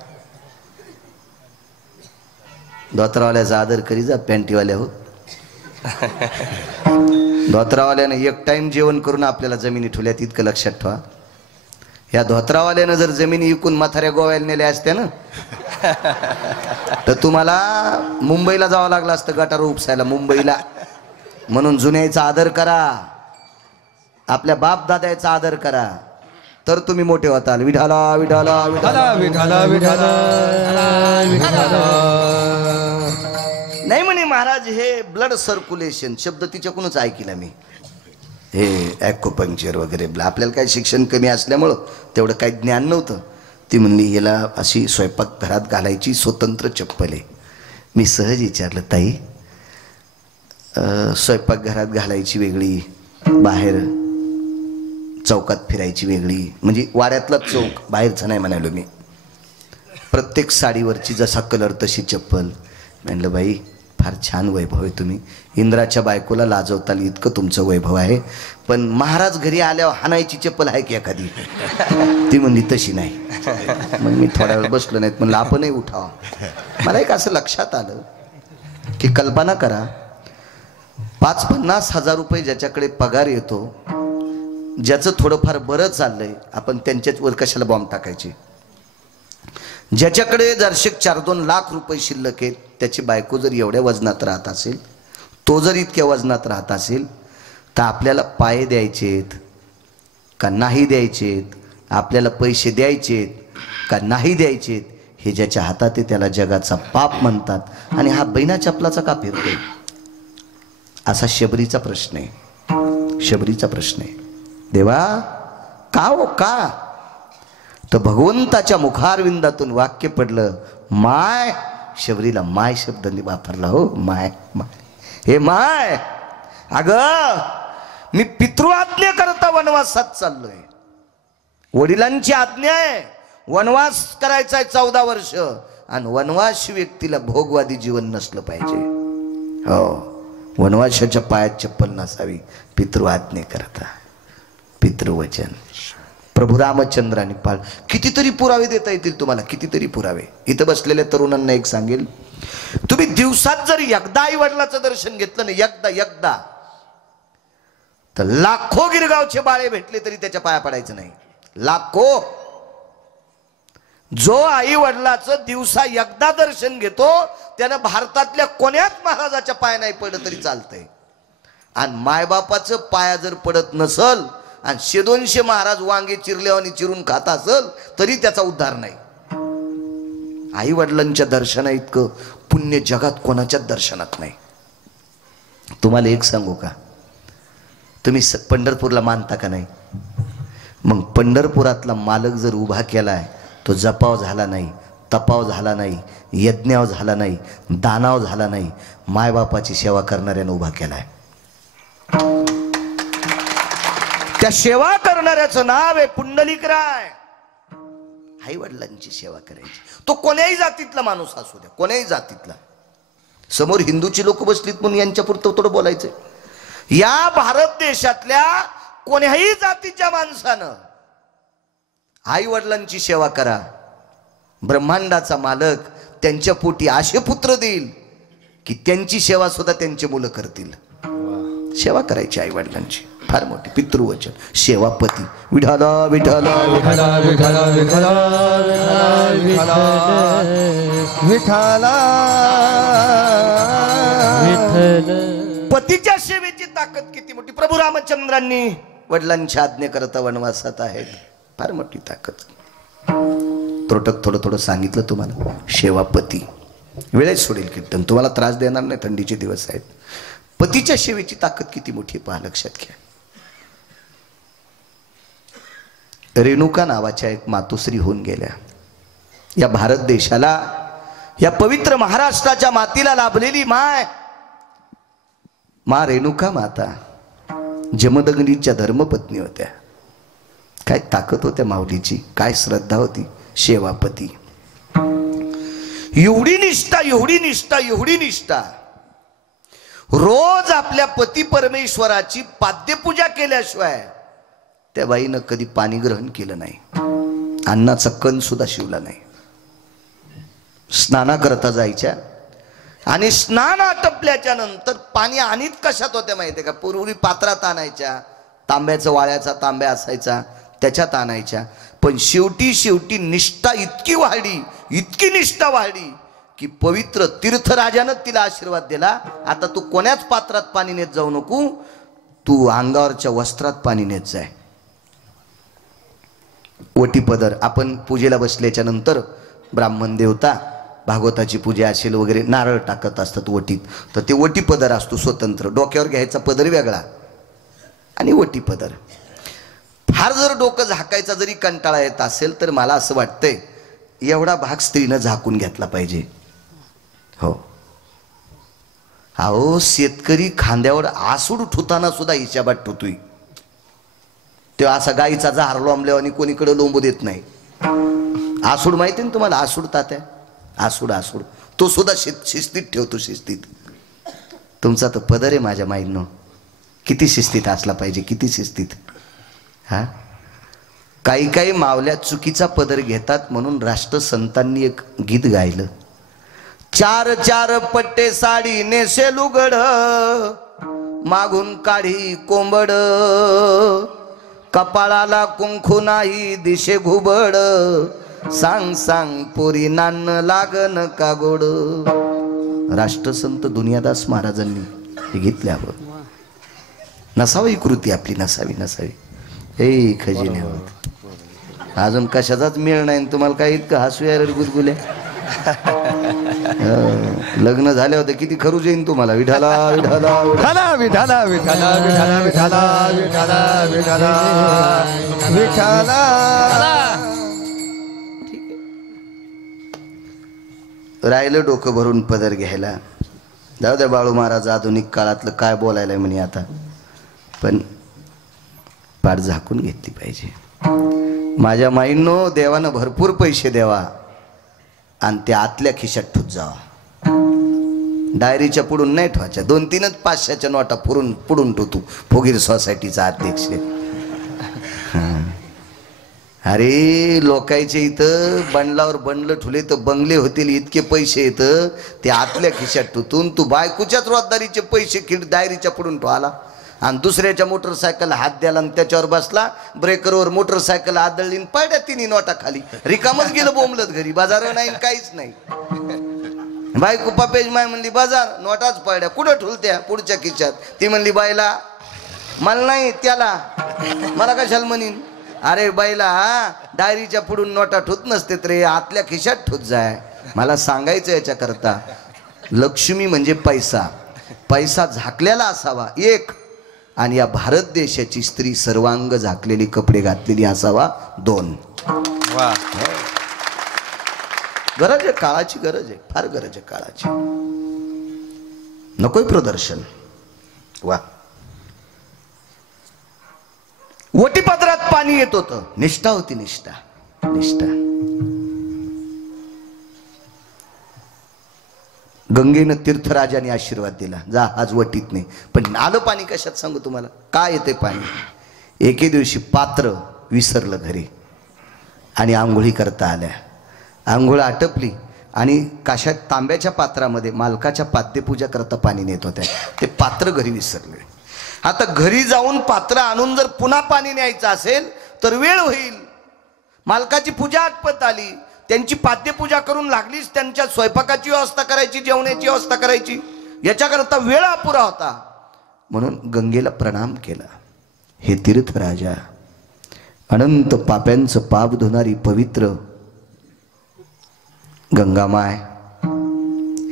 धोत्रावाल्याचा आदर करी जा पॅन्टीवाल्या. हो, धोत्रावाल्यानं एक टाइम जेवण करून आपल्याला जमिनी ठेवल्यात, इतकं लक्षात ठेवा. या धोत्रावाल्यानं जर जमिनी विकून म्हाताऱ्या गोव्याला नेल्या असत्या ना, तर तुम्हाला मुंबईला जावं लागलं असतं गटार उपसायला, मुंबईला. म्हणून जुन्याचा आदर करा, आपल्या बाप दादाचा आदर करा, तर तुम्ही मोठे होताल. विठाला विठाला विठाला विठाला विठाला विठाला. नाही म्हणे महाराज, हे ब्लड सर्क्युलेशन शब्द तिच्याकडूनच ऐकला मी. हे ॲक्युपंक्चर वगैरे आपल्याला काही शिक्षण कमी असल्यामुळं तेवढं काही ज्ञान नव्हतं. ती म्हणली याला अशी स्वयंपाकघरात घालायची स्वतंत्र चप्पल आहे. मी सहज विचारलं ताई स्वयंपाकघरात घालायची वेगळी, बाहेर चौकात फिरायची वेगळी, म्हणजे वाड्यातला चौक, बाहेरचं नाही म्हणालो मी. प्रत्येक साडीवरची जसा कलर तशी चप्पल. म्हणलं बाई फार छान वैभव आहे, तुम्ही इंद्राच्या बायकोला लाजवताल इतकं तुमचं वैभव आहे. पण महाराज घरी आल्यावर हाणायची चप्पल आहे की एखादी? ती म्हणली तशी नाही. मग मी थोड्या वेळ बसलो, नाहीत म्हणलं आपणही उठावं. मला एक असं लक्षात आलं की कल्पना करा, 50-50 हजार रुपये ज्याच्याकडे पगार येतो, ज्याचं थोडंफार बरं चाललंय, आपण त्यांच्याच वर कशाला बॉम्ब टाकायचे? ज्याच्याकडे जरशे 4-2 लाख रुपये शिल्लक आहेत, त्याची बायको जर एवढ्या वजनात राहत असेल, तो जर इतक्या वजनात राहत असेल, तर आपल्याला पाय द्यायचेत का नाही द्यायचेत, आपल्याला पैसे द्यायचेत का नाही द्यायचेत, हे ज्याच्या हातात आहे त्याला जगाचा पाप म्हणतात. आणि हा बैना चपलाचा का फिरतोय? असा शबरीचा प्रश्न आहे, शबरीचा प्रश्न आहे. देवा का हो का? तर भगवंताच्या मुखारविंदातून वाक्य पडलं, माय. शबरीला माय शब्द वापरला हो, माय माय. हे माय, अग मी पितृआज्ञे करता वनवासात चाललोय. वडिलांची आज्ञा आहे, वनवास करायचा आहे 14 वर्ष. आणि वनवासी व्यक्तीला भोगवादी जीवन नसलं पाहिजे. हो, वनवासाच्या पायात चप्पल नसावी. पितृआज्ञे करता, पितृवचन. प्रभू रामचंद्राने पाळ. कितीतरी पुरावे देता येतील तुम्हाला, कितीतरी पुरावे. इथं बसलेल्या तरुणांना एक सांगेल, तुम्ही दिवसात जर एकदा आई वडिलाचं दर्शन घेतलं ना, एकदा तर लाखो गिरगावचे बाळे भेटले तरी त्याच्या पाया पडायचं नाही. लाखो. जो आई वडिलाचं दिवसा एकदा दर्शन घेतो त्यानं भारतातल्या कोण्याच महाराजाच्या पाया नाही पडलं तरी चालतंय. आणि मायबापाचं पाया जर पडत नसल आणि 100-200 महाराज वांगे चिरल्यावानी चिरून खात असल तरी त्याचा उद्धार नाही. आई वडिलांच्या दर्शना इतकं पुण्य जगात कोणाच्याच दर्शनात नाही. तुम्हाला एक सांगू का, तुम्ही पंढरपूरला मानता का नाही? मग पंढरपुरातला मालक जर उभा केलाय, तो जपाव झाला नाही, तपाव झाला नाही, यज्ञाव झाला नाही, दानाव झाला नाही, मायबापाची सेवा करणाऱ्यानं उभा केलाय. त्या सेवा करणाऱ्याचं नाव आहे पुंडलिकराय. आई वडिलांची सेवा करायची. तो कोण्याही जातीतला माणूस असू द्या, कोण्याही जातीतला. समोर हिंदूची लोक बसलीत म्हणून यांच्या पुरतं थोडं बोलायचं. या भारत देशातल्या कोण्याही जातीच्या माणसानं आई वडिलांची सेवा करा. ब्रह्मांडाचा मालक त्यांच्या पोटी असे पुत्र देईल की त्यांची सेवा सुद्धा त्यांची मुलं करतील. सेवा करायची आई वडिलांची, फार मोठी पितृवचन. सेवापती. विठाला विठाला विठाला विठाला विठाला विठाला विठाला विठ्ठल. पतीच्या सेवेची ताकद किती मोठी. प्रभू रामचंद्रांनी वडिलांच्या आज्ञे करता वनवासात आहेत. फार मोठी ताकद. त्रोटक थोडं थोडं सांगितलं तुम्हाला. सेवापती. वेळेत सोडेल कीर्तन, तुम्हाला त्रास देणार नाही, थंडीचे दिवस आहेत. पतीच्या सेवेची ताकद किती मोठी पहा, लक्षात घ्या. रेणुका नावाच्या एक मातोश्री होऊन गेल्या. या भारत देशाला, या पवित्र महाराष्ट्राच्या मातीला लाभलेली माय, मा रेणुका माता जमदग्नीच्या धर्मपत्नी होत्या. काय ताकद होत्या माऊलीची, काय श्रद्धा होती. सेवापती. एवढी निष्ठा, एवढी निष्ठा, एवढी निष्ठा. रोज आपल्या पती परमेश्वराची पाद्यपूजा केल्याशिवाय त्या बाईनं कधी पाणी ग्रहण केलं नाही. अन्नाचा कण सुद्धा शिवला नाही. स्नाना करता जायच्या आणि स्नान आटपल्याच्या नंतर पाणी आणीत कशात होत्या माहिती आहे का? पूर्वी पात्रात आणायच्या, तांब्याचा वाळ्याचा तांब्या असायचा त्याच्यात आणायच्या. पण शेवटी शेवटी निष्ठा इतकी वाढली, इतकी निष्ठा वाढली की पवित्र तीर्थराजानं तिला आशीर्वाद दिला, आता तू कोण्याच पात्रात पाणी नेत जाऊ नको, तू अंगावरच्या वस्त्रात पाणी नेत जाय. ओटीपदर. आपण पूजेला बसल्याच्या नंतर ब्राह्मण देवता भागवताची पूजा असेल वगैरे नारळ टाकत असतात ओटीत, तर ते ओटीपदर असतो स्वतंत्र. डोक्यावर घ्यायचा पदर वेगळा आणि ओटीपदर. फार जर डोकं झाकायचा जरी कंटाळा येत असेल तर मला असं वाटतंय एवढा भाग स्त्रीनं झाकून घेतला पाहिजे. हो, अहो शेतकरी खांद्यावर आसूड ठुताना सुद्धा हिशाबात ठुतोय. तेव्हा असा गाईचा जहार लोंबल्यावर आणि कोणीकडे लोंबू देत नाही. आसूड माहिती ना तुम्हाला? आसूड तात्या, आसूड आसूड तो सुद्धा शिस्तीत ठेवतो. शिस्तीत. तुमचा तो पदर आहे माझ्या माईंनो, किती शिस्तीत असला पाहिजे, किती शिस्तीत. हा, काही काही मावल्या चुकीचा पदर घेतात म्हणून राष्ट्रसंतांनी एक गीत गायलं. 4 पट्टे साडी नेसे लुगड, मागून काढी कोंबड, कपाळाला कुंकू नाही दिशे घुबड, सांग सांग पोरी नान लागन का गोड. राष्ट्रसंत दुनियादास महाराजांनी हे घेतल्यावर नसावी कृती आपली, नसावी नसावी. हे खजिने अजून कशाचाच मेळ नाही तुम्हाला. काय इतकं हसू यार गुलगुले. लग्न झाले होते किती खरूच येईन तुम्हाला. विठाला विठाला विठाला विठाला विठाला विठाला विठाला विठाला विठाला विठाला राहिलं डोकं भरून पदर घ्यायला. जाऊ द्या बाळू महाराज आधुनिक काळातलं काय बोलायला म्हणे आता, पण पाठ झाकून घेतली पाहिजे. माझ्या माईंनो, देवानं भरपूर पैसे द्यावा आणि ते आतल्या खिशात ठुत जावा. डायरीच्या पुढून नाही ठेवायच्या. 2-3च 500च्या नोटा पुढून ठेवतो. फुगीर सोसायटीचा अध्यक्ष. अरे लोकायचे इथं बंडलावर बंडलं ठुले तर बंगले होतील इतके पैसे येतं, ते आतल्या खिशात ठेवून तू बायकोच्याच रोजदारीचे पैसे डायरीच्या पुढून ठेवाला. आणि दुसऱ्याच्या मोटरसायकल हात द्याला आणि त्याच्यावर बसला, ब्रेकरवर मोटरसायकल आदळली, पडल्या 3 नोटा खाली. रिकामच गेलं बोंबलत घरी. बाजार नाही काहीच नाही. बायको पापेज माय म्हणली बाजार, नोटाच पडल्या. कुठं ठुलत्या? पुढच्या खिशात. ती म्हणली बाईला, मला नाही त्याला, मला कशाला म्हणीन. अरे बाईला, डायरीच्या पुढून नोटा ठुत नसते रे, आतल्या खिशात ठुत जाय. मला सांगायचं याच्याकरता, लक्ष्मी म्हणजे पैसा. पैसा झाकलेला असावा एक, आणि या भारत देशाची स्त्री सर्वांग झाकलेली कपडे घातलेली असावा 2. वा. गरज आहे, काळाची गरज आहे, फार गरज आहे काळाची. नकोय प्रदर्शन. वा. वटीपत्रात पाणी येत होतं. निष्ठा होती, निष्ठा. निष्ठा. गंगेनं तीर्थराजाने आशीर्वाद दिला, जा आज वटीत नाही. पण आलं पाणी कशात सांगू तुम्हाला. काय येते पाणी. एके दिवशी पात्र विसरलं घरी आणि आंघोळी करता आल्या. आंघोळ आटपली आणि काशात तांब्याच्या पात्रामध्ये मालकाच्या पाद्यपूजा करता पाणी नेत होत्या. ते पात्र घरी विसरले. आता घरी जाऊन पात्र आणून जर पुन्हा पाणी न्यायचं असेल तर वेळ होईल. मालकाची पूजा आटपत आली, त्यांची पाद्यपूजा करून लागलीच त्यांच्या स्वयंपाकाची व्यवस्था करायची, जेवणाची व्यवस्था करायची. याच्याकरता वेळ अपुरा होता. म्हणून गंगेला प्रणाम केला. हे तीर्थराजा, अनंत पाप्यांचं पाप धुणारी पवित्र गंगामाय,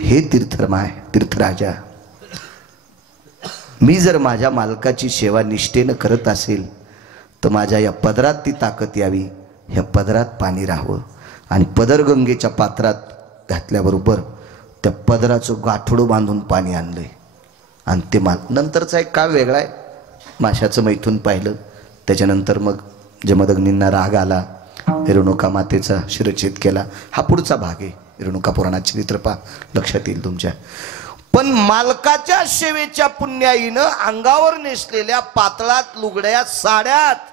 हे तीर्थराजा, मी जर माझ्या मालकाची सेवा निष्ठेनं करत असेल तर माझ्या या पदरात ती ताकद यावी. ह्या पदरात पाणी राहावं. आणि पदर गंगेच्या पात्रात घातल्याबरोबर त्या पदराचं गाठोडं बांधून पाणी आणलंय. आणि ते नंतरचा एक काळ वेगळा आहे. माशाचं मैथून पाहिलं, त्याच्यानंतर मग जमदग्नींना राग आला, रेणुका मातेचा शिरच्छेद केला. हा पुढचा भाग आहे. रेणुका पुराणात चरित्र पहा, लक्षात येईल तुमच्या. पण मालकाच्या सेवेच्या पुण्याईनं अंगावर नेसलेल्या पातळात लुगड्या साड्यात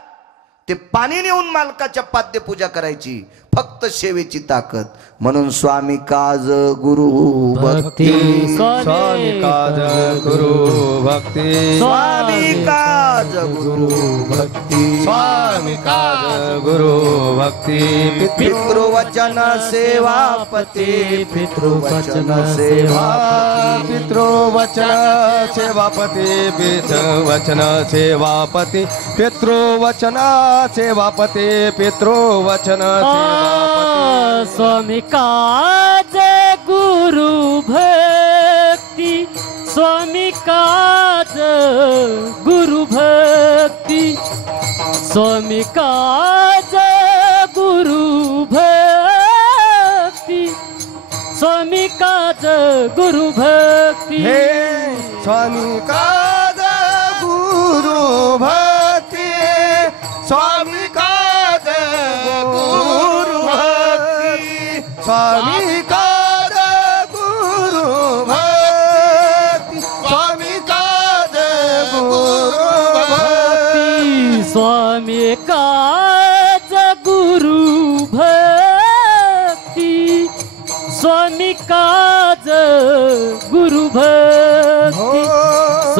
ते पाणी नेऊन मालकाच्या पाद्यपूजा करायची. फक्त सेवेची ताकद. म्हणून स्वामी काज गुरु भक्ती, स्वामी काज गुरु भक्ती, स्वामी काज गुरु भक्ती, स्वामी काज गुरु भक्ती. पितृवचन सेवापती, पितृवचन सेवा, पितृवचन सेवापती, पितृवचन सेवापती, पितृवचन सेवापती, पितृवचन सेवापती. स्वामी काज गुरु भक्ती, स्वामी काज गुरु भक्ती, स्वामी काज गुरु भक्ती, स्वामी काज गुरु भक्ती. हे स्वामी काज गुरु भक्ती, स्वामी काज गुरु भक्ती, स्वामी काज गुरु भक्ती, स्वामी काज गुरु भक्ती, स्वामी काज गुरु भक्ती, स्वामी काज गुरु भक्ती,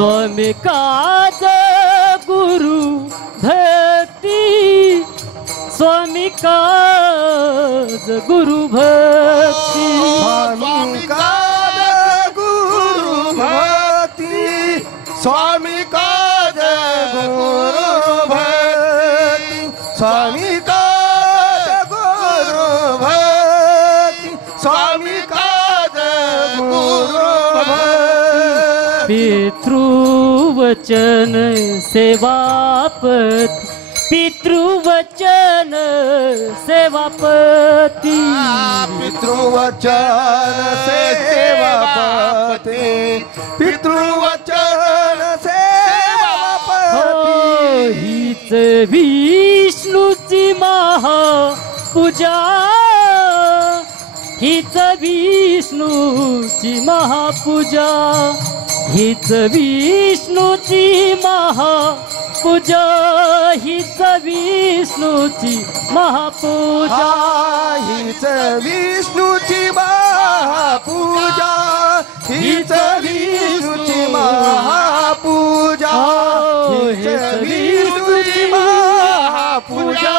स्वामी काज गुरु भक्ती, स्वामी काज गुरु भक्ती. स्वामी काज गुरु भक्ती, स्वामी काज गुरु भक्ती, स्वामी काज गुरु भक्ती, स्वामी काज गुरु भक्ती. पितृवचन सेवापती, पितृवचन सेवापती, पितृ पितृवचन सेवापते पितृवचन सेवापती हीच विष्णूची महापूजा हीच विष्णूची महापूजा हीच विष्णूची महापूजा हीच विष्णूची महापूजा हीच विष्णूची महापूजा हीच विष्णूची महापूजा हीच विष्णूची महापूजा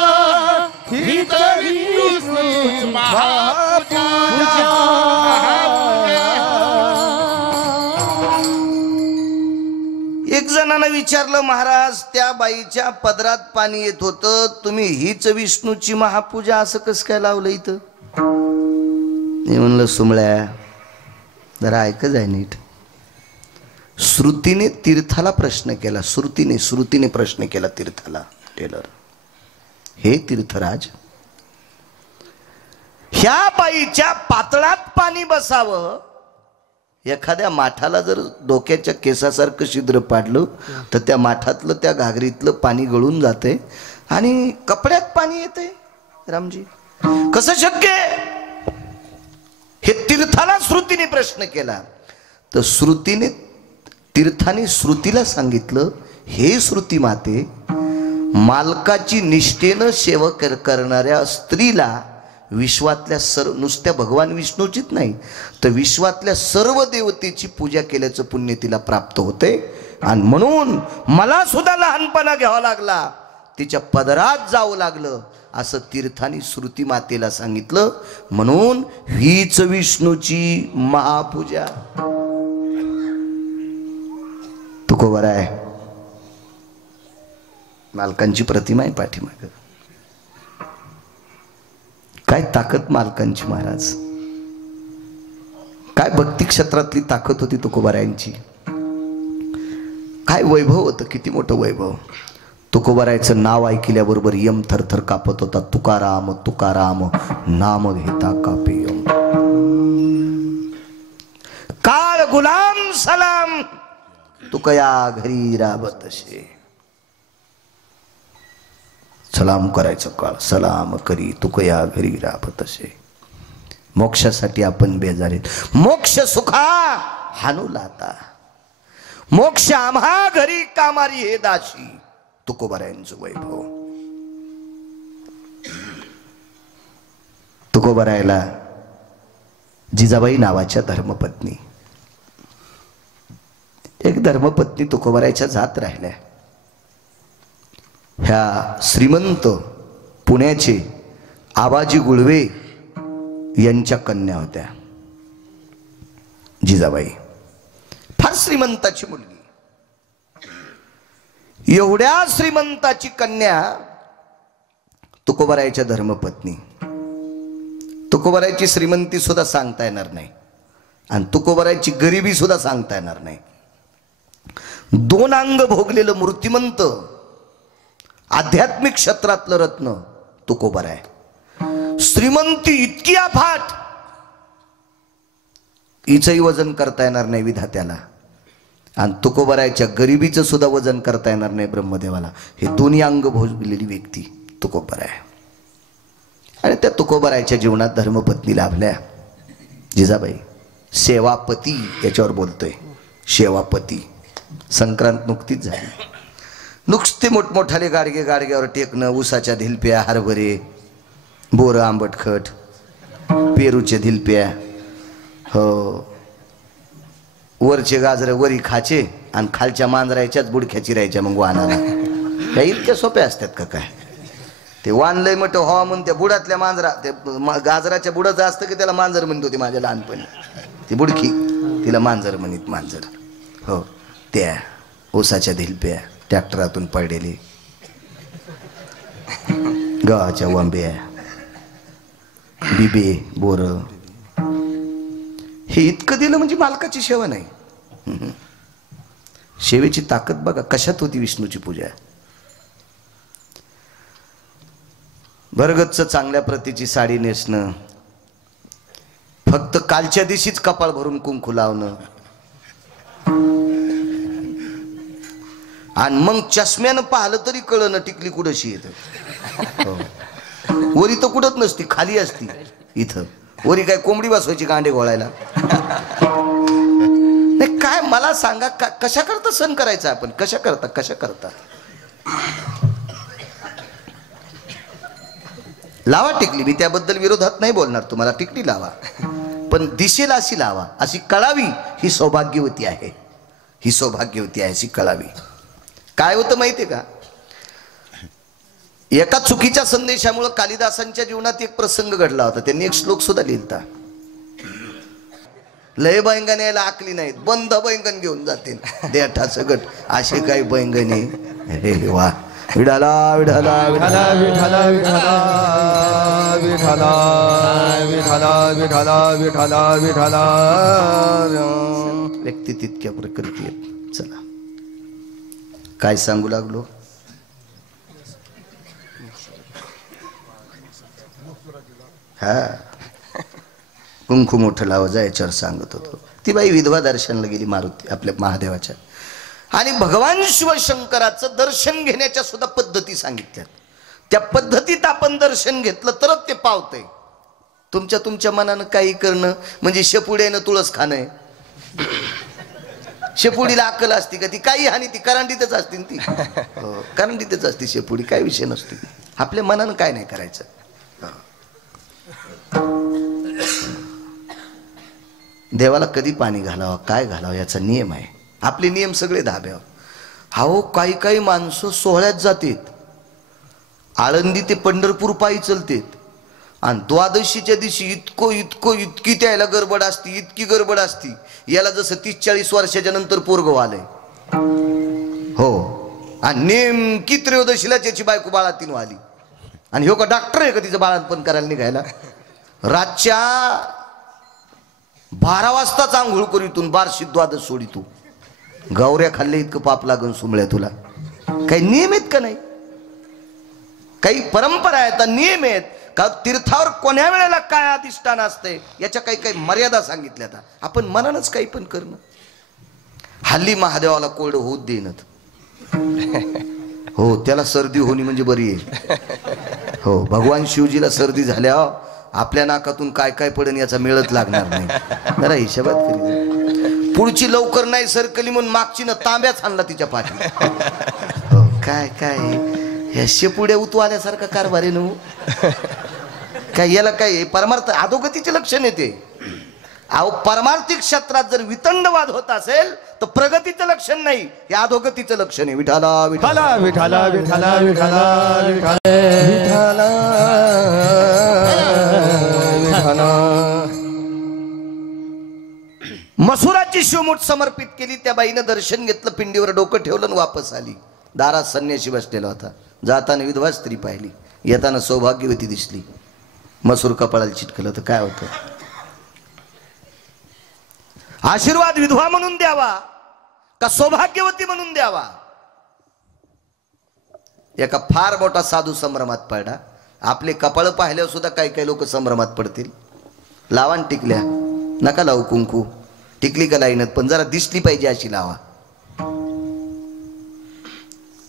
हीच विष्णूची महापूजा एक जणानं विचारलं, महाराज त्या बाईच्या पदरात पाणी येत होतं, तुम्ही हीच विष्णूची महापूजा असं कसं काय लावलं इथं? मी म्हणलं, सुमळ्या जरा ऐकच आहे नीट. श्रुतीने तीर्थाला प्रश्न केला, श्रुतीने प्रश्न केला तीर्थाला. टेलर, हे तीर्थराज, ह्या बाईच्या पातळात पाणी बसावं, एखाद्या माठाला जर डोक्याच्या केसासारखं छिद्र पाडलं तर त्या माठातलं त्या घागरीतलं पाणी गळून जाते आणि कपड्यात पाणी येते. रामजी, कसं शक्य आहे? हे तीर्थाला श्रुतीने प्रश्न केला. तर तीर्थाने श्रुतीला सांगितलं, हे श्रुती माते, मालकाची निष्ठेनं सेवा करणाऱ्या स्त्रीला विश्वातल्या नुसत्या भगवान विष्णूचीच नाही तर विश्वातल्या सर्व देवतेची पूजा केल्याचं पुण्य तिला प्राप्त होते. आणि म्हणून मला सुद्धा लहानपणा घ्यावा लागला, तिच्या पदरात जावं लागलं, असं तीर्थाने श्रुती मातेला सांगितलं. म्हणून हीच विष्णूची महापूजा. तुकोबर आहे, मालकांची प्रतिमा आहे पाठीमाग. काय ताकद मालकांची महाराज, काय भक्ती क्षेत्रातली ताकद होती तुकोबारायांची, काय वैभव होतं, किती मोठं वैभव. तुकोबारायचं नाव ऐकल्याबरोबर यम थरथर कापत होता. तुकाराम तुकाराम नाम घेता कापे यम. काळ गुलाम सलाम तुकया घरी राबतशे. सलाम करायचं काळ सलाम करी तुकया घरी राबत असे. मोक्षासाठी आपण बेजारीत, मोक्ष सुखा हानू लाता, मोक्ष आम्हा घरी कामारी हे दाशी. तुकोबारायांचं वैभव. तुकोबारायला जिजाबाई नावाच्या धर्मपत्नी, एक धर्मपत्नी तुकोबारायच्या जात राहिल्या. ह्या श्रीमंत पुण्याचे आबाजी गुळवे यांच्या कन्या होत्या. जिजाबाई फार श्रीमंताची मुलगी. एवढ्या श्रीमंताची कन्या तुकोबारायच्या धर्मपत्नी. तुकोबारायची श्रीमंती सुद्धा सांगता येणार नाही आणि तुकोबारायची गरिबी सुद्धा सांगता येणार नाही. दोन अंग भोगलेलं मूर्तिमंत आध्यात्मिक क्षेत्रातलं रत्न तुकोबाराय. श्रीमंती इतकी अफाट, हिचंही वजन करता येणार नाही विधात्याला आणि तुकोबारायच्या गरिबीचं सुद्धा वजन करता येणार नाही ब्रह्मदेवाला. हे दोन्ही अंग भोगलेली व्यक्ती तुकोबाराय. आणि त्या तुकोबारायच्या जीवनात धर्मपत्नी लाभल्या जिजाबाई. सेवापती याच्यावर बोलतोय, सेवापती. संक्रांत नुकतीच झाली. नुसते मोठमोठाले गाडगे गाडग्यावर टेकणं, ऊसाच्या धिलप्या, हरभरे, बोरं, आंबटखट, पेरूच्या धिलप्या, हो, वरचे गाजर वरी खाचे आणि खालच्या मांजरायच्याच बुडख्याची राहायच्या मग वाहनाला. त्या इतक्या सोप्या असतात का काय? ते वानलंय मोठं हवा म्हणून त्या बुडातल्या मांजरा, ते गाजराच्या बुडाचं असतं की त्याला मांजर म्हणत होती माझ्या लहानपणी. ती बुडकी तिला मांजर म्हणत, मांजर. हो, त्या ऊसाच्या धिलप्या, ट्रॅक्टरातून पडलेली गव्हाच्या वांब्या, बिबे, बोर, हे इतकं दिलं म्हणजे मालकाची सेवा नाही. सेवेची ताकद बघा कशात होती विष्णूची पूजा. भरगच्च चांगल्या प्रतीची साडी नेसणं, कालच्या दिवशीच कपाळ भरून कुंकू लावणं आणि मग चष्म्यानं पाहिलं तरी कळलं टिकली कुठशी येत वरी तर कुठंच नसती खाली असती इथं वरी काय कोंबडी बसवायची कांडे घोळायला नाही काय मला सांगा कशा करता सण करायचा आपण कशा करता लावा टिकली मी त्याबद्दल विरोधात नाही बोलणार तुम्हाला टिकली लावा पण दिसेल अशी लावा अशी कळावी ही सौभाग्यवती आहे अशी कळावी काय होतं माहितीये का एका चुकीच्या संदेशामुळे कालिदासांच्या जीवनात एक प्रसंग घडला होता त्यांनी एक श्लोक सुद्धा लिहिला लय बैंगण यायला आकली नाहीत बंद बैंगण घेऊन जातील देठा सगट असे काही बैंगणी रे वा विडाला विडाला विठाला विठाला विठाला विठाला विठाला विठाला विठाला व्यक्ती तितक्या प्रकृती आहेत चला काय सांगू लागलो हा कुंकू मोठं लावा याच्यावर सांगत होतो ती बाई विधवा दर्शनला गेली मारुती आपल्या महादेवाच्या आणि भगवान शिवशंकराचं दर्शन घेण्याच्या सुद्धा पद्धती सांगितल्यात त्या पद्धतीत आपण दर्शन घेतलं तरच ते पावतंय तुमच्या मनानं काही करणं म्हणजे शेपुड्यानं तुळस खाणं शेपुडीला अक्कल असती का ती काही हानी ती करंडीतच असती ती करंडीतच असती शेपुडी काय विषय नसतो आपल्या मनानं काय नाही करायचं देवाला कधी पाणी घालावं काय घालावं याचा नियम आहे आपले नियम सगळे धाब्यावर हाओ काही माणसं सोहळ्यात जातात आळंदी ते पंढरपूर पायी चलतेत आणि द्वादशीच्या दिवशी इतकी त्याला गडबड असती इतकी गडबड असती याला जसं 30-40 वर्षाच्या नंतर पोरगं आलंय हो आणि नेमकी त्रयोदशीला त्याची बायको बाळातीन वाली आणि ह्यो का डॉक्टर आहे का तिचं बाळातपण करायला निघायला रातच्या 12 वाजताच आंघोळ करीतून 12शी द्वादश सोडितू गौऱ्या खाल्ले इतकं पाप लागून सुमल्या तुला काही नियम आहेत का नाही काही परंपरा आहेत नियम आहेत का तीर्थावर कोण्या वेळेला काय अधिष्ठान असते याच्या काही मर्यादा सांगितल्या आपण मनानच काही पण करणं हल्ली महादेवाला कोरडं होत देणत हो त्याला सर्दी होणी म्हणजे बरी आहे हो भगवान शिवजीला सर्दी झाल्या आपल्या नाकातून काय पडन याचा मेळच लागणार नाही जरा हिशोबात करी पुढची लवकर नाही सरकली म्हणून मागची न तांब्याच आणला तिच्या पाठी हो काय या शेपुड्या उतवाल्यासारखा कारभार आहे न काय याला काय परमार्थ अधोगतीचे लक्षण येते अहो परमार्थिक क्षेत्रात जर वितंडवाद होत असेल तर प्रगतीचं लक्षण नाही हे अधोगतीचं लक्षण आहे विठाला विठाला विठाला विठाला विठाला विठाला विठाला मसुराची शिवमूठ समर्पित केली त्या बाईनं दर्शन घेतलं पिंडीवर डोकं ठेवलं आणि वापस आली दारात संन्यासी बसलेला होता जाताना विधवा स्त्री पाहिली येताना सौभाग्यवती दिसली मसूर कपाळाला चिटकलं तर काय होतं आशीर्वाद विधवा म्हणून द्यावा का सौभाग्यवती म्हणून द्यावा एका फार मोठा साधू संभ्रमात पडला आपले कपाळ पाहिल्यावर सुद्धा काही लोक संभ्रमात पडतील लावा टिकल्या नका लावू कुंकू टिकली का लाईनत पण जरा दिसली पाहिजे अशी लावा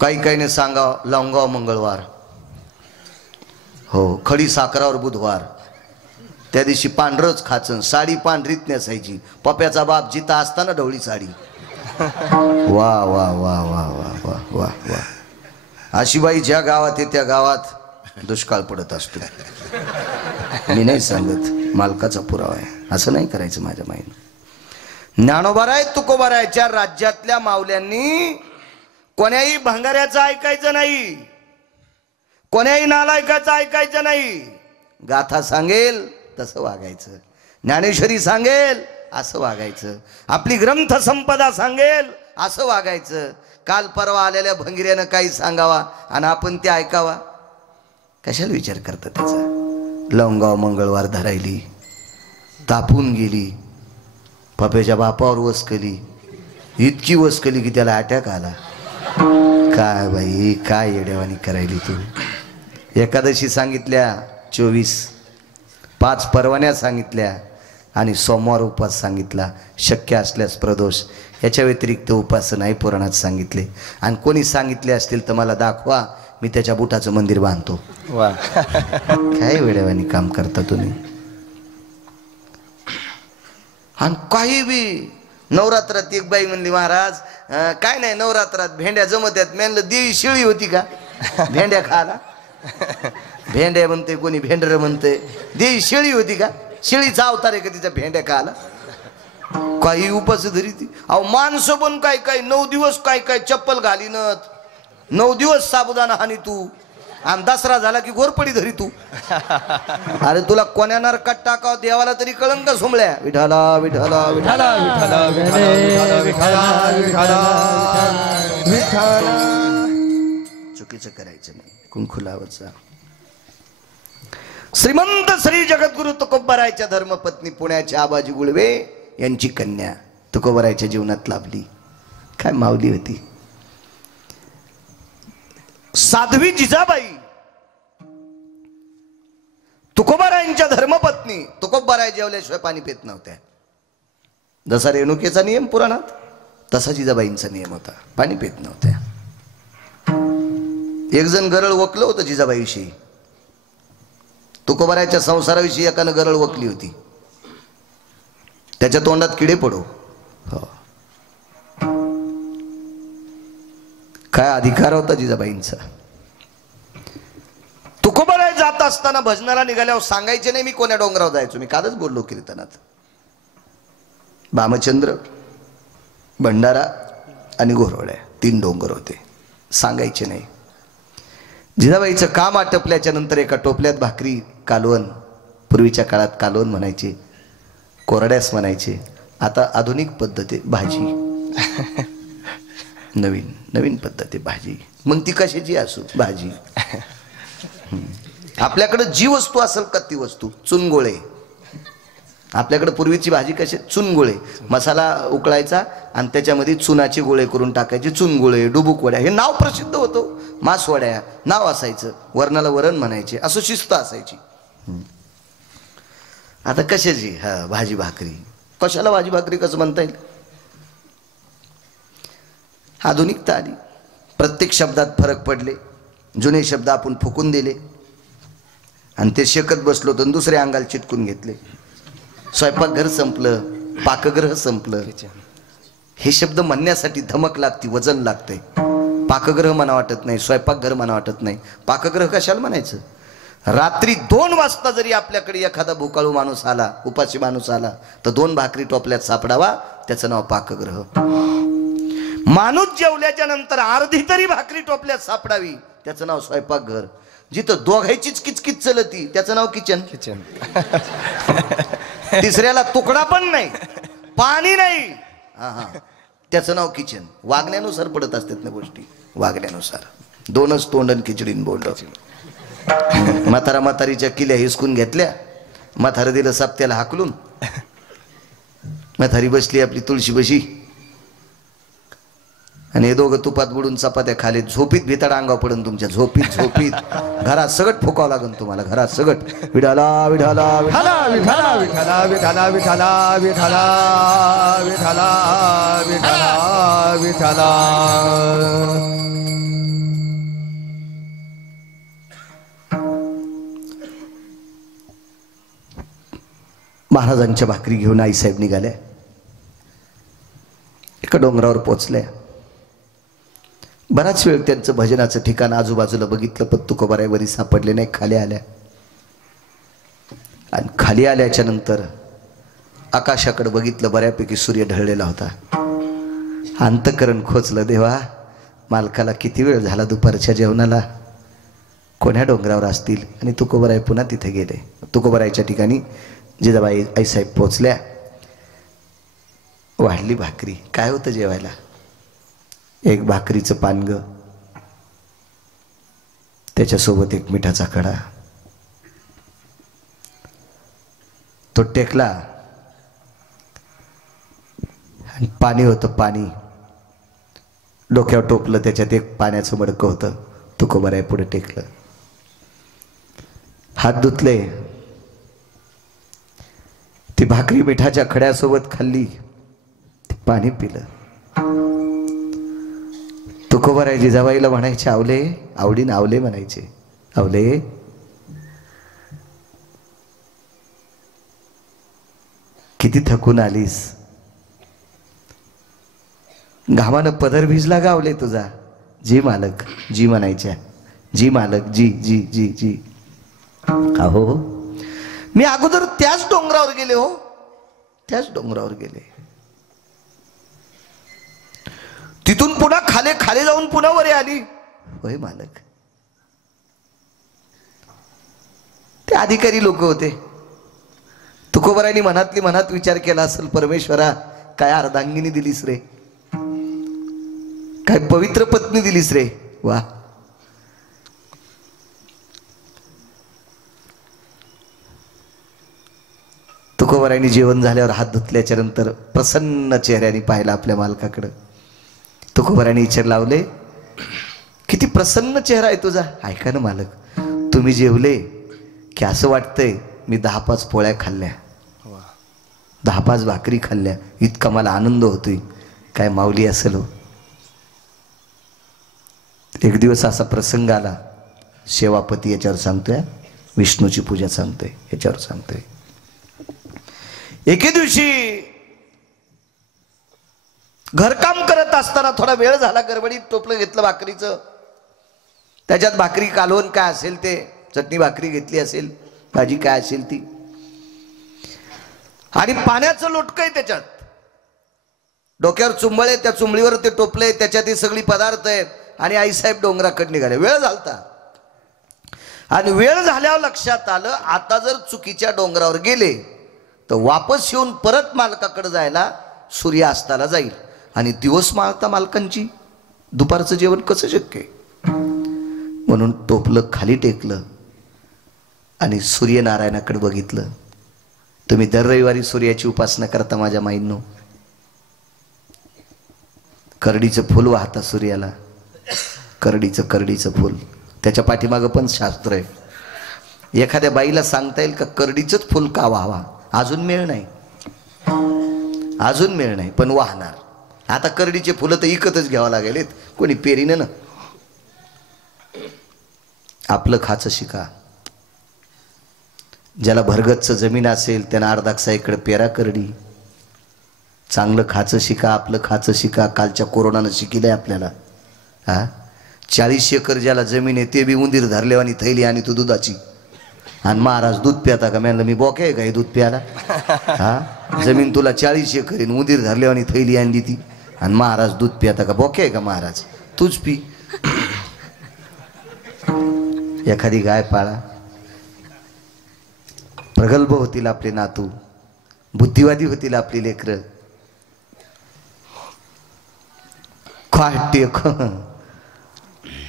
काही सांगाव लावंगाव मंगळवार हो खडी साखरावर बुधवार त्या दिवशी पांढरच खाचन साडी पांढरीत नेसायची पप्याचा बाप जिता असताना ढवळी साडी वा वा वा वा वा वा वा वा अशी बाई ज्या गावात आहे त्या गावात दुष्काळ पडत असतो मी नाही सांगत मालकाचा पुरावा आहे असं नाही करायचं माझ्या माईनं ज्ञानोबाराय तुकोबारायच्या राज्यातल्या मावल्यांनी कोण्याही भंगाऱ्याचं ऐकायचं नाही कोण्याही नालायकाचं ऐकायचं नाही गाथा सांगेल तसं वागायचं ज्ञानेश्वरी सांगेल असं वागायचं आपली ग्रंथ संपदा सांगेल असं वागायचं काल परवा आलेल्या भंगिऱ्यानं काही सांगावा आणि आपण ते ऐकावा कशाला विचार करता त्याचा लवंगाव मंगळवार धरायली तापून गेली पप्याच्या बापावर वसकली इतकी वसकली की त्याला अटॅक आला काय बाई काय येडेवानी करायली तू एकादशी सांगितल्या 24 5 परवान्या सांगितल्या आणि सोमवार उपवास सांगितला, शक्य असल्यास प्रदोष. याच्या व्यतिरिक्त उपास नाही पुराणात सांगितले. आणि कोणी सांगितले असतील तर मला दाखवा, मी त्याच्या बुटाचं मंदिर बांधतो. वा. काय वेड्यावानी काम करता तुम्ही. आणि काही बी नवरात्रात एक बाई म्हणली, महाराज काय नाही नवरात्रात भेंड्या जमत आहेत. मी म्हणलं देवी शिळी होती का भेंड्या खायला? भेंड्या म्हणते कोणी, भेंडर म्हणते. देवी शिळी होती का? शिळीचा अवतार आहे का तिचा भेंड्या खायला? काही उपास धरी ती. अहो माणसं पण काय काय 9 दिवस काय काय चप्पल घालीनत, 9 दिवस साबुदाणा हानी तू, आणि दसरा झाला की घोरपडी धरी तू. अरे तुला कोण्या नरकात टाकाव देवाला तरी कळंन का सोमळ्या? विठाला विठाला विठाला विठाला विठाला विठाला विठाला विठाला. चुकीचं करायचं नाही. कुंकू लावायचा. श्रीमंत श्री जगद्गुरु तुकोबारायच्या धर्मपत्नी पुण्याच्या आबाजी गुळवे यांची कन्या तुकोबारायच्या जीवनात लाभली. काय माऊली होती. साध्वी जिजाबाई तुकोबारायांच्या धर्मपत्नी. तुकोबाराय जेवल्याशिवाय पाणी पित नव्हत्या. जसा रेणुकेचा नियम पुराणात, तसा जिजाबाईंचा नियम होता, पाणी पित नव्हत्या. एक जण गरळ वकलं होतं जिजाबाईविषयी. तुकोबारायच्या संसाराविषयी एकानं गरळ वकली होती. त्याच्या तोंडात किडे पडो. काय अधिकार होता जिजाबाईंचा. तुकोबाराय जात असताना भजनाला निघाल्यावर सांगायचे नाही मी कोण्या डोंगरावर जायचो. मी कालच बोललो कीर्तनात. भामचंद्र, भंडारा आणि घोरवड्या 3 डोंगर होते. सांगायचे नाही. जिजाबाईचं काम आटपल्याच्या नंतर एका टोपल्यात भाकरी, कालवण. पूर्वीच्या काळात कालवण म्हणायचे, कोरड्यास म्हणायचे. आता आधुनिक पद्धती भाजी. नवीन नवीन पद्धती भाजी. मग ती कशाची असो भाजी. आपल्याकडे जी वस्तू असेल का ती वस्तू. चुनगोळे. आपल्याकडे पूर्वीची भाजी कशी, चुनगोळे. मसाला उकळायचा आणि त्याच्यामध्ये चुनाचे गोळे करून टाकायचे. चुनगोळे, डुबुक वड्या हे नाव प्रसिद्ध होतं. मासवड्या नाव असायचं. वरणाला वरण म्हणायचे. असं शिस्त असायची. आता कशाची भाजी भाकरी. कशाला भाजी भाकरी कसं म्हणता येईल. आधुनिकता आली. प्रत्येक शब्दात फरक पडले. जुने शब्द आपण फुकून दिले आणि ते शेकत बसलो तर दुसऱ्या अंगाला चिटकून घेतले. स्वयंपाकघर संपलं, पाकगृह संपलं. हे शब्द म्हणण्यासाठी धमक लागती, वजन लागते. पाकगृह म्हणा वाटत नाही, स्वयंपाकघर म्हणा वाटत नाही. पाकगृह कशाला म्हणायचं. रात्री 2 वाजता जरी आपल्याकडे एखादा भुकाळू माणूस आला, उपाशी माणूस आला, तर 2 भाकरी टोपल्यात सापडावा, त्याचं नाव पाकगृह. माणूस जेवल्याच्या नंतर अर्धी तरी भाकरी टोपल्यात सापडावी, त्याचं नाव स्वयंपाकघर. जिथं दोघांचीच किचकिच चलती त्याचं नाव किचन. किचन. तिसऱ्याला तुकडा पण नाही, पाणी नाही, त्याचं नाव किचन. वागण्यानुसार पडत असतात ना गोष्टी. वागण्यानुसार. 2च तोंडन खिचडीन बोंड. म्हातारा म्हातारीच्या किल्या हिसकून घेतल्या. म्हातारं दिलं सप्त्याला हाकलून. म्हातारी बसली आपली तुळशी बशी आणि हे दोघं तुपात बुडून चपात्या खाले. झोपीत भिताड अंगाव पडून तुमच्या. झोपीत झोपीत घरात सगट फुकावं लागेल तुम्हाला. घरात सगट. विठाला विठाला विठाला विठाला विठाला विठाला विठाला विठाला विठाला विठाला विठाला. महाराजांच्या भाकरी घेऊन आईसाहेब निघाल्या. एका डोंगरावर पोचल्या. बराच वेळ त्यांचं भजनाचं ठिकाण आजूबाजूला बघितलं, पण तुकोबारायवरी सापडले नाही. खाली आल्या आणि खाली आल्याच्या नंतर आकाशाकडे बघितलं. बऱ्यापैकी सूर्य ढळलेला होता. अंतकरण खोचलं. देवा, मालकाला किती वेळ झाला दुपारच्या जेवणाला. कोण्या डोंगरावर असतील. आणि तुकोबाराय पुन्हा तिथे गेले. तुकोबारायच्या ठिकाणी जिजाबाई आईसाहेब पोचल्या. वाढली भाकरी. काय होतं जेवायला. एक भाकरीचं पानग, त्याच्यासोबत एक मिठाचा खडा. तो टेकला आणि पाणी होतं. पाणी डोक्यावर टोपलं. त्याच्यात एक पाण्याचं मडकं होतं. तुकोबाराय पुढे टेकलं. हात धुतले. ती भाकरी मिठाच्या खड्यासोबत खाल्ली, ती पाणी पिलं. तुकोबाराय जिजाबाईला म्हणायचे, आवले, आवडीन आवले म्हणायचे, आवले किती थकून आलीस, घामानं पदर भिजला गावले तुझा. जी मालक, जी म्हणायच्या, जी मालक, जी जी जी जी. अहो मी अगोदर त्याच डोंगरावर गेले, हो त्याच डोंगरावर गेले, तिथून पुन्हा खाली खाली जाऊन पुन्हा वरे आली. होय मालक. ते अधिकारी लोक होते. तुकोबारायांनी मनातली मनात विचार केला असेल, परमेश्वरा काय अर्धांगिनी दिलीस रे, काय पवित्र पत्नी दिलीस रे, वा. तुकोबारायांनी जेवण झाल्यावर हात धुतल्याच्या नंतर प्रसन्न चेहऱ्याने पाहिलं आपल्या मालकाकडं. तुकोबारायांनी विचार लावले, किती प्रसन्न चेहरा आहे तुझा. ऐका ना मालक, तुम्ही जेवले की असं वाटतंय मी 10-5 पोळ्या खाल्ल्या, 10-5 भाकरी खाल्ल्या, इतका मला आनंद होतोय. काय माऊली असेल हो. एक दिवस असा प्रसंग आला, सेवापती याच्यावर सांगतोय, विष्णूची पूजा सांगतोय याच्यावर सांगतोय. एके दिवशी घरकाम करत असताना थोडा वेळ झाला, गडबडीत टोपलं घेतलं भाकरीचं, त्याच्यात भाकरी कालवण काय असेल ते, चटणी भाकरी घेतली असेल, भाजी काय असेल ती, आणि पाण्याचं लोटकं आहे त्याच्यात, डोक्यावर चुंबळ आहे, त्या चुंबळीवर ते टोपले, त्याच्यात हे सगळी पदार्थ आहेत, आणि आईसाहेब डोंगराकडे निघाले. वेळ झालता, आणि वेळ झाल्यावर लक्षात आलं, आता जर चुकीच्या डोंगरावर गेले तर वापस येऊन परत मालकाकडे जायला सूर्य अस्ताला जाईल, आणि दिवस माळता मालकांची, दुपारचं जेवण कसं शक्य आहे. म्हणून टोपलं खाली टेकलं आणि सूर्यनारायणाकडे बघितलं. तुम्ही दर रविवारी सूर्याची उपासना करता माझ्या माईंनो. करडीचं फुल वाहता सूर्याला, करडीचं फुल, त्याच्या पाठीमागं पण शास्त्र आहे. एखाद्या बाईला सांगता येईल का करडीचंच फुल का व्हावा? अजून मेळ नाही, अजून मेळ नाही, पण वाहणार. आता करडीचे फुलं तर इकतच घ्यावं लागेल, कोणी पेरीनं ना. आपलं खाचं शिका. ज्याला भरगतच जमीन असेल त्यांना अर्धाकसा इकडे पेरा करडी. चांगलं खाचं शिका, आपलं खाचं शिका. कालच्या कोरोनानं शिकिलंय आपल्याला. हा 40 एकर ज्याला जमीन आहे ते बी उंदीर धरलेवानी थैली आणि तू दुधाची. आणि महाराज दूध प्याता का? म्हणलं मी बोके आहे का हे दूध प्याला? हा जमीन तुला 40 एकर आहे, उंदीर धरलेवानी थैली आणली ती, आणि महाराज दूध प्याता का? बोके आहे का महाराज? तूच पी. एखादी गाय पाळा, प्रगल्भ होतील आपले नातू, बुद्धिवादी होतील आपली लेकरं.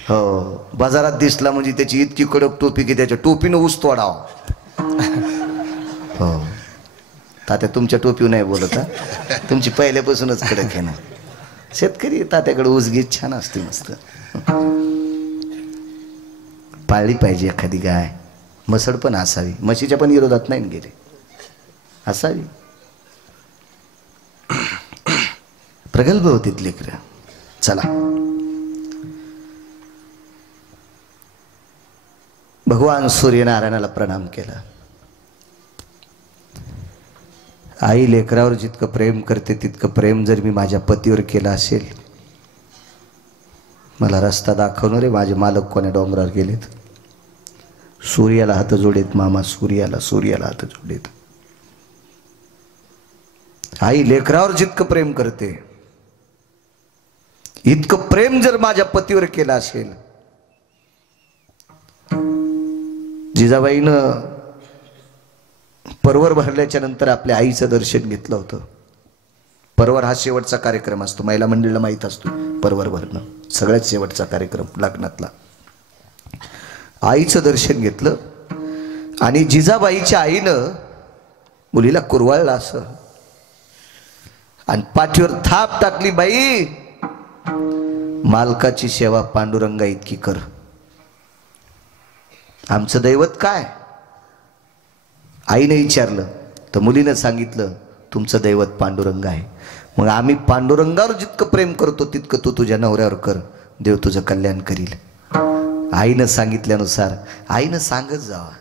हो बाजारात दिसला म्हणजे त्याची इतकी कडक टोपी की त्याच्या टोपीनं ऊस तोडावा. हो तात्या तुमच्या टोपीवर नाही बोलत, तुमची पहिल्यापासूनच कडक आहे ना. शेतकरी तात्याकडे ऊस गीत छान असते, मस्त. पाळली पाहिजे एखादी गाय, मसड पण असावी, म्हशीच्या पण विरोधात नाही गेले, असावी. प्रगल्भ होतीत लेकरं. चला भगवान सूर्यनारायणाला प्रणाम केला. आई लेकरावर जितकं प्रेम करते तितकं प्रेम जर मी माझ्या पतीवर केलं असेल, मला रस्ता दाखवणार रे माझे मालक कोण्या डोंगरावर गेलेत. सूर्याला हात जोडेत मामा, सूर्याला हात जोडेत. आई लेकरावर जितकं प्रेम करते इतकं प्रेम जर माझ्या पतीवर केलं असेल. जिजाबाईनं परवर भरल्याच्या नंतर आपल्या आईचं दर्शन घेतलं होतं. परवर हा शेवटचा कार्यक्रम असतो, महिला मंडळीला माहीत असतो. परवर भरणं सगळ्यात शेवटचा कार्यक्रम लग्नातला. आईचं दर्शन घेतलं आणि जिजाबाईच्या आईनं मुलीला कुरवाळलं असं आणि पाठीवर थाप टाकली, बाई मालकाची सेवा पांडुरंगा इतकी कर. आमचं दैवत काय? आईने विचारलं. तर मुलीनं सांगितलं तुमचं दैवत पांडुरंग आहे. मग आम्ही पांडुरंगावर जितकं प्रेम करतो तितकं तू तुझ्या नवऱ्यावर कर, देव तुझं कल्याण करील. आईनं सांगितल्यानुसार आईनं सांगत जावा.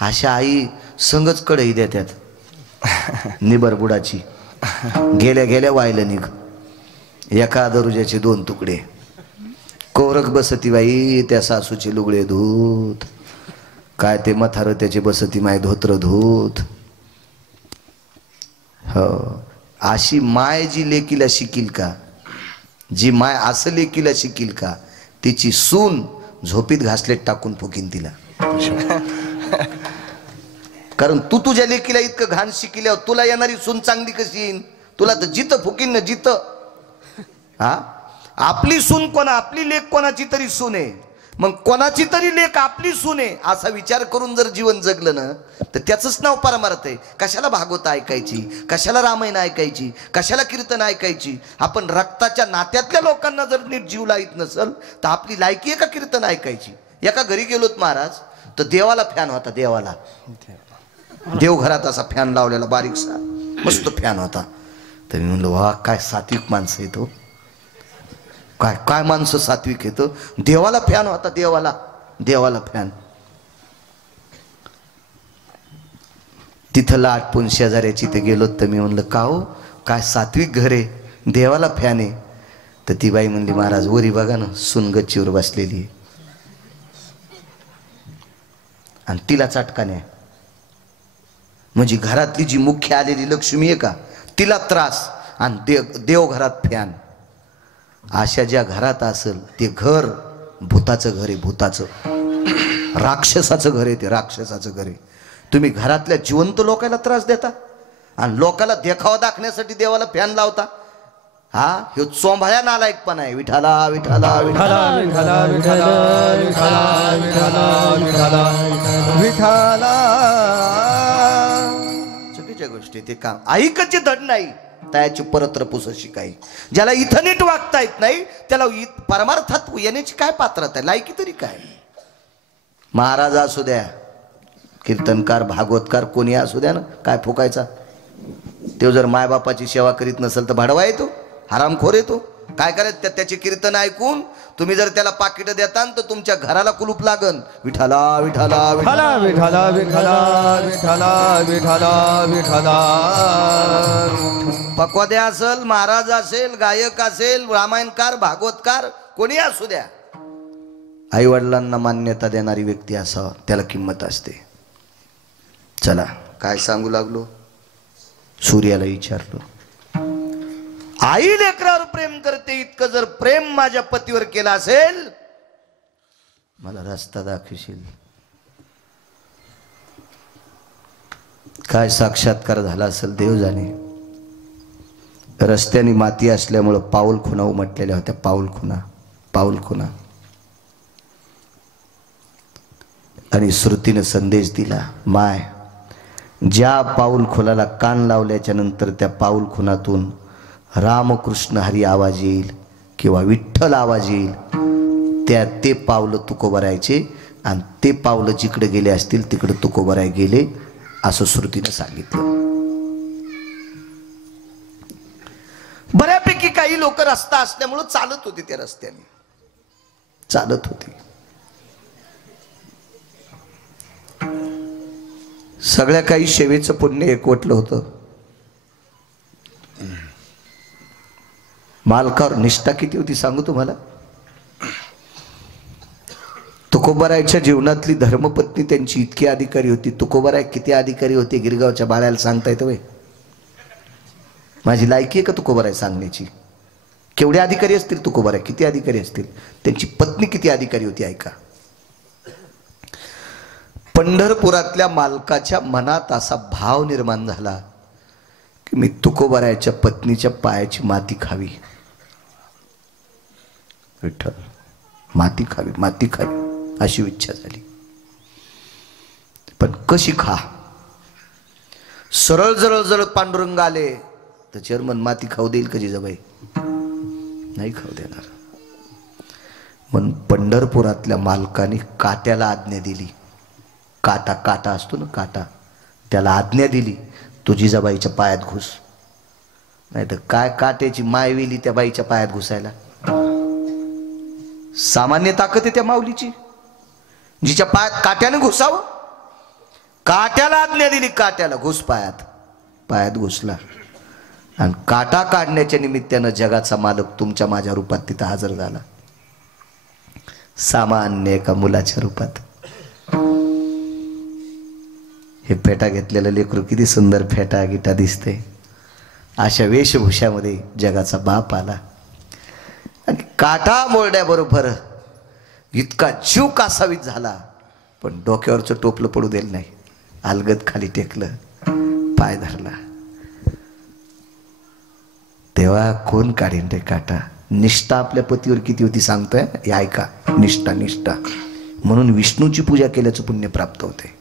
अशा आई संगच कढई देतात निबर बुडाची, गेल्या गेल्या व्हायला निघ, एका दरुजाचे 2 तुकडे. कोरक बसती बाई त्या सासूचे लुगडे धूत, काय ते मथार त्याचे बसती माय धोत्र धूत. हो, अशी माय जी लेकीला शिकील का, जी माय असं लेकीला शिकील का, तिची सून झोपीत घासलेट टाकून फुकीन तिला. कारण तू तुझ्या लेकीला इतकं घाण शिकिल्यावर तुला येणारी सून चांगली कशी येईन? तुला तर जिथं फुकीन ना जिथं. हा, आपली सून कोणा, आपली लेक कोणाची तरी सून आहे, मग कोणाची तरी लेक आपली सून आहे असा विचार करून जर जीवन जगलं ना तर त्याचंच नाव परमार्थ आहे. कशाला भागवत ऐकायची, कशाला रामायण ऐकायची, कशाला कीर्तन ऐकायची? आपण रक्ताच्या नात्यातल्या लोकांना जर नीट जीव लाईत नसल तर आपली लायकी आहे का कीर्तन ऐकायची? एका घरी गेलोत महाराज तर देवाला फॅन होता, देवाला देवघरात असा फॅन लावलेला बारीकसा मस्त फॅन होता. तर मी म्हणलं वा काय सात्विक माणसं येतो, काय काय माणसं सात्विक येतं. देवाला फॅन होता, देवाला देवाला फॅन. तिथं लाटपून शेजाऱ्याची ते गेलो तर मी म्हणलं का हो काय सात्विक घर आहे, देवाला फॅन आहे. तर ती बाई म्हणली महाराज वरी बघा ना सून गच्चीवर बसलेली आहे आणि तिला चटकाने आहे. म्हणजे घरातली जी मुख्य आलेली लक्ष्मी आहे का तिला त्रास आणि देवघरात फॅन. अशा ज्या घरात असेल ते घर भूताचं घर आहे, भूताचं राक्षसाचं घर आहे, ते राक्षसाचं घर आहे. तुम्ही घरातल्या जिवंत लोकांना त्रास देता आणि लोकांना देखावा दाखवण्यासाठी देवाला फॅन लावता. हा ह्यो चोंभाळ्या नालायकपणा आहे. विठाला विठाला विठाला विठाला विठाला विठाला विठाला विठाला विठाला. चुकीच्या गोष्टी ते काम ऐकायची धड नाही, त्याची परत्र पुस शिकाय. ज्याला इथं नीट वागता येत नाही त्याला परमार्थात येण्याची काय पात्रता आहे, लायकी तरी काय? महाराज असू द्या, कीर्तनकार, भागवतकार कोणी असू द्या ना, काय फुकायचा? तो जर मायबापाची सेवा करीत नसेल तर भाडवा येतो, हरामखोर येतो. काय करायचं त्याचे कीर्तन ऐकून तुम्ही जर त्याला पाकिट देता तर तुमच्या घराला कुलूप लागन. विठाला विठाला विठाला विठाला विठाला विठाला विठाला विठाला. पक्वाद्या असेल, महाराज असेल, गायक असेल, रामायणकार, भागवतकार कोणी असू द्या, आई वडिलांना मान्यता देणारी व्यक्ती असावं, त्याला किंमत असते. चला काय सांगू लागलो, सूर्याला विचारलो आई लेकरावर प्रेम करते, इतकं जर प्रेम माझ्या पतीवर केलं असेल मला रस्ता दाखवशील? काय साक्षात्कार झाला असेल देव जाणे. रस्त्याने माती असल्यामुळं पाऊल खुणा उमटलेल्या होत्या, पाऊल खुणा, पाऊल खुणा. आणि श्रुतीनं संदेश दिला, माय ज्या पाऊल खुनाला कान लावल्याच्या नंतर त्या पाऊल खुनातून रामकृष्ण हरी आवाज येईल किंवा विठ्ठल आवाज येईल, ते पावलं तुकोबरायचे आणि ते पावलं जिकडे गेले असतील तिकडे तुकोबराय गेले असं श्रुतीनं सांगितलं. बऱ्यापैकी काही लोक रस्ता असल्यामुळं चालत होते, त्या रस्त्याने चालत होते. सगळ्या काही सेवेचं पुण्य एकवटलं होतं. मालकावर निष्ठा किती होती सांगू तुम्हाला. तुकोबारायच्या जीवनातली धर्मपत्नी त्यांची इतकी अधिकारी होती. तुकोबाराय किती अधिकारी होते गिरगावच्या बाळ्याला सांगता येतं वय? माझी लायकी आहे का तुकोबाराय सांगण्याची? केवढे अधिकारी असतील तुकोबाराय, किती अधिकारी असतील, त्यांची पत्नी किती अधिकारी होती ऐका. पंढरपुरातल्या मालकाच्या मनात असा भाव निर्माण झाला की मी तुकोबारायच्या पत्नीच्या पायाची माती खावी. विठ्ठल, माती खावी, माती खावी अशी इच्छा झाली. पण कशी खा? सरळ जरळ जरळ पांडुरंग आले तर चेअरमन माती खाऊ देईल का जिजाबाई? नाही खाऊ देणार. म्हणून पंढरपुरातल्या मालकाने काट्याला आज्ञा दिली. काटा, काटा असतो ना काटा, त्याला आज्ञा दिली तू जिजाबाईच्या पायात घुस. नाही तर काय काट्याची मायवेली त्या बाईच्या पायात घुसायला. सामान्य ताकद आहे त्या माऊलीची, जिच्या पायात काट्याने घुसावं. काट्याला आज्ञा दिली, काट्याला घुस पायात. पायात घुसला आणि काटा काढण्याच्या निमित्तानं जगाचा मालक तुमच्या माझ्या रूपात तिथं हजर झाला, सामान्य एका मुलाच्या रूपात. हे फेटा घेतलेलं लेकरू किती सुंदर फेटा गिटा दिसते. अशा वेशभूषामध्ये जगाचा बाप आला आणि काटा मोरड्याबरोबर इतका जीव कासावीत झाला, पण डोक्यावरचं टोपलं पडू दिलं नाही. अलगद खाली टेकलं, पाय धरला. तेव्हा कोण काढीन रे काटा. निष्ठा आपल्या पतीवर किती होती सांगतोय, हे ऐका. निष्ठा निष्ठा म्हणून विष्णूची पूजा केल्याचं पुण्य प्राप्त होते.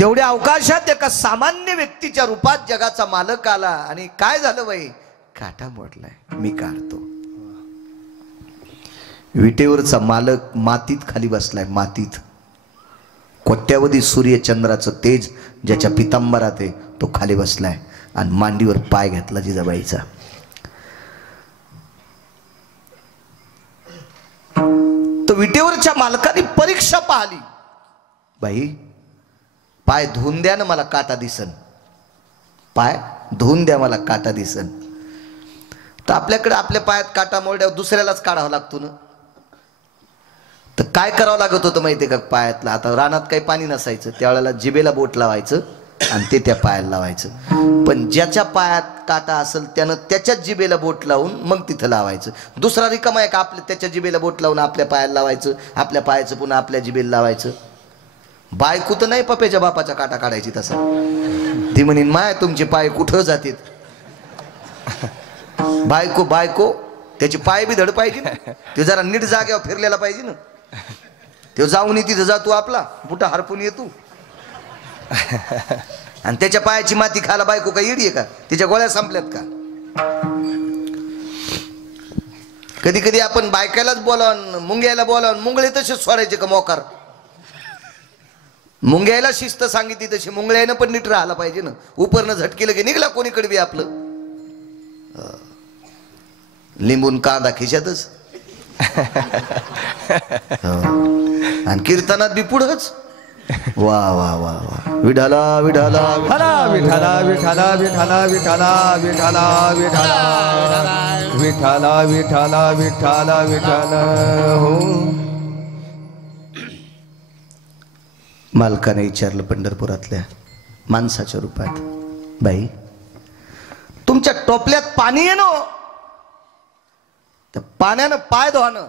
तेवढ्या अवकाशात एका सामान्य व्यक्तीच्या रूपात जगाचा मालक आला आणि काय झालं बाई, काटा मोडलाय, मी काढतो. विटेवरचा मालक मातीत खाली बसलाय, मातीत. कोट्यावधी सूर्यचंद्राचं तेज ज्याच्या पितांबरात आहे तो खाली बसलाय आणि मांडीवर पाय घेतला जिजाबाईचा. तो विटेवरच्या मालकाने परीक्षा पाहिली, बाई पाय धुवून द्या ना, मला काटा दिसन. पाय धुवून द्या, मला काटा दिसन. तर आपल्याकडे आपल्या पायात काटा मोडल्यावर दुसऱ्यालाच काढावा लागतो ना. तर काय करावं लागत होतं माहितीये का पायातला. आता रानात काही पाणी नसायचं, त्यावेळेला जिभेला बोट लावायचं आणि ते त्या पायाला लावायचं. पण ज्याच्या पायात काटा असेल त्यानं त्याच्याच जिभेला बोट लावून मग तिथं लावायचं. दुसरा रिकामा आहे का आपल्या त्याच्या जिभेला बोट लावून आपल्या पायाला लावायचं, आपल्या पायाचं पुन्हा आपल्या जिभेला लावायचं. बायको तर नाही पप्याच्या बापाचा काटा काढायची तसा. ती म्हणीन माय तुमचे पाय कुठं जातील. बायको बायको त्याचे पाय बी धड पाहिजे ना, ते जरा नीट जाग्यावर फिरलेला पाहिजे ना. ते जाऊन तिथं जा तू आपला बुटा हरपून ये तू. आणि त्याच्या पायाची माती खायला बायको का येडी आहे का, तिच्या गोळ्या संपल्यात का. कधी कधी आपण बायकालाच बोलावून मुंग्याला बोलावून मुंगळे तसेच सोडायचे का मोकार. मुंग्याला शिस्त सांगितली तशी मुंगळ्यानं पण नीट राहायला पाहिजे ना. उपरनं झटकेलं की निघला कोणीकडे बी आपलं. लिंबून कांदा खिशातच आणि कीर्तनात बी पुढंच. वा वा वा वा. विठाला विठाला विठाला विठाला विठाला विठाला विठाला विठाला विठाला विठाला विठाला विठाला विठाला. हो मालकाने विचारलं पंढरपुरातल्या माणसाच्या रूपात, बाई तुमच्या टोपल्यात पाणी आहे ना, त्या पाण्यानं पाय धुवानं.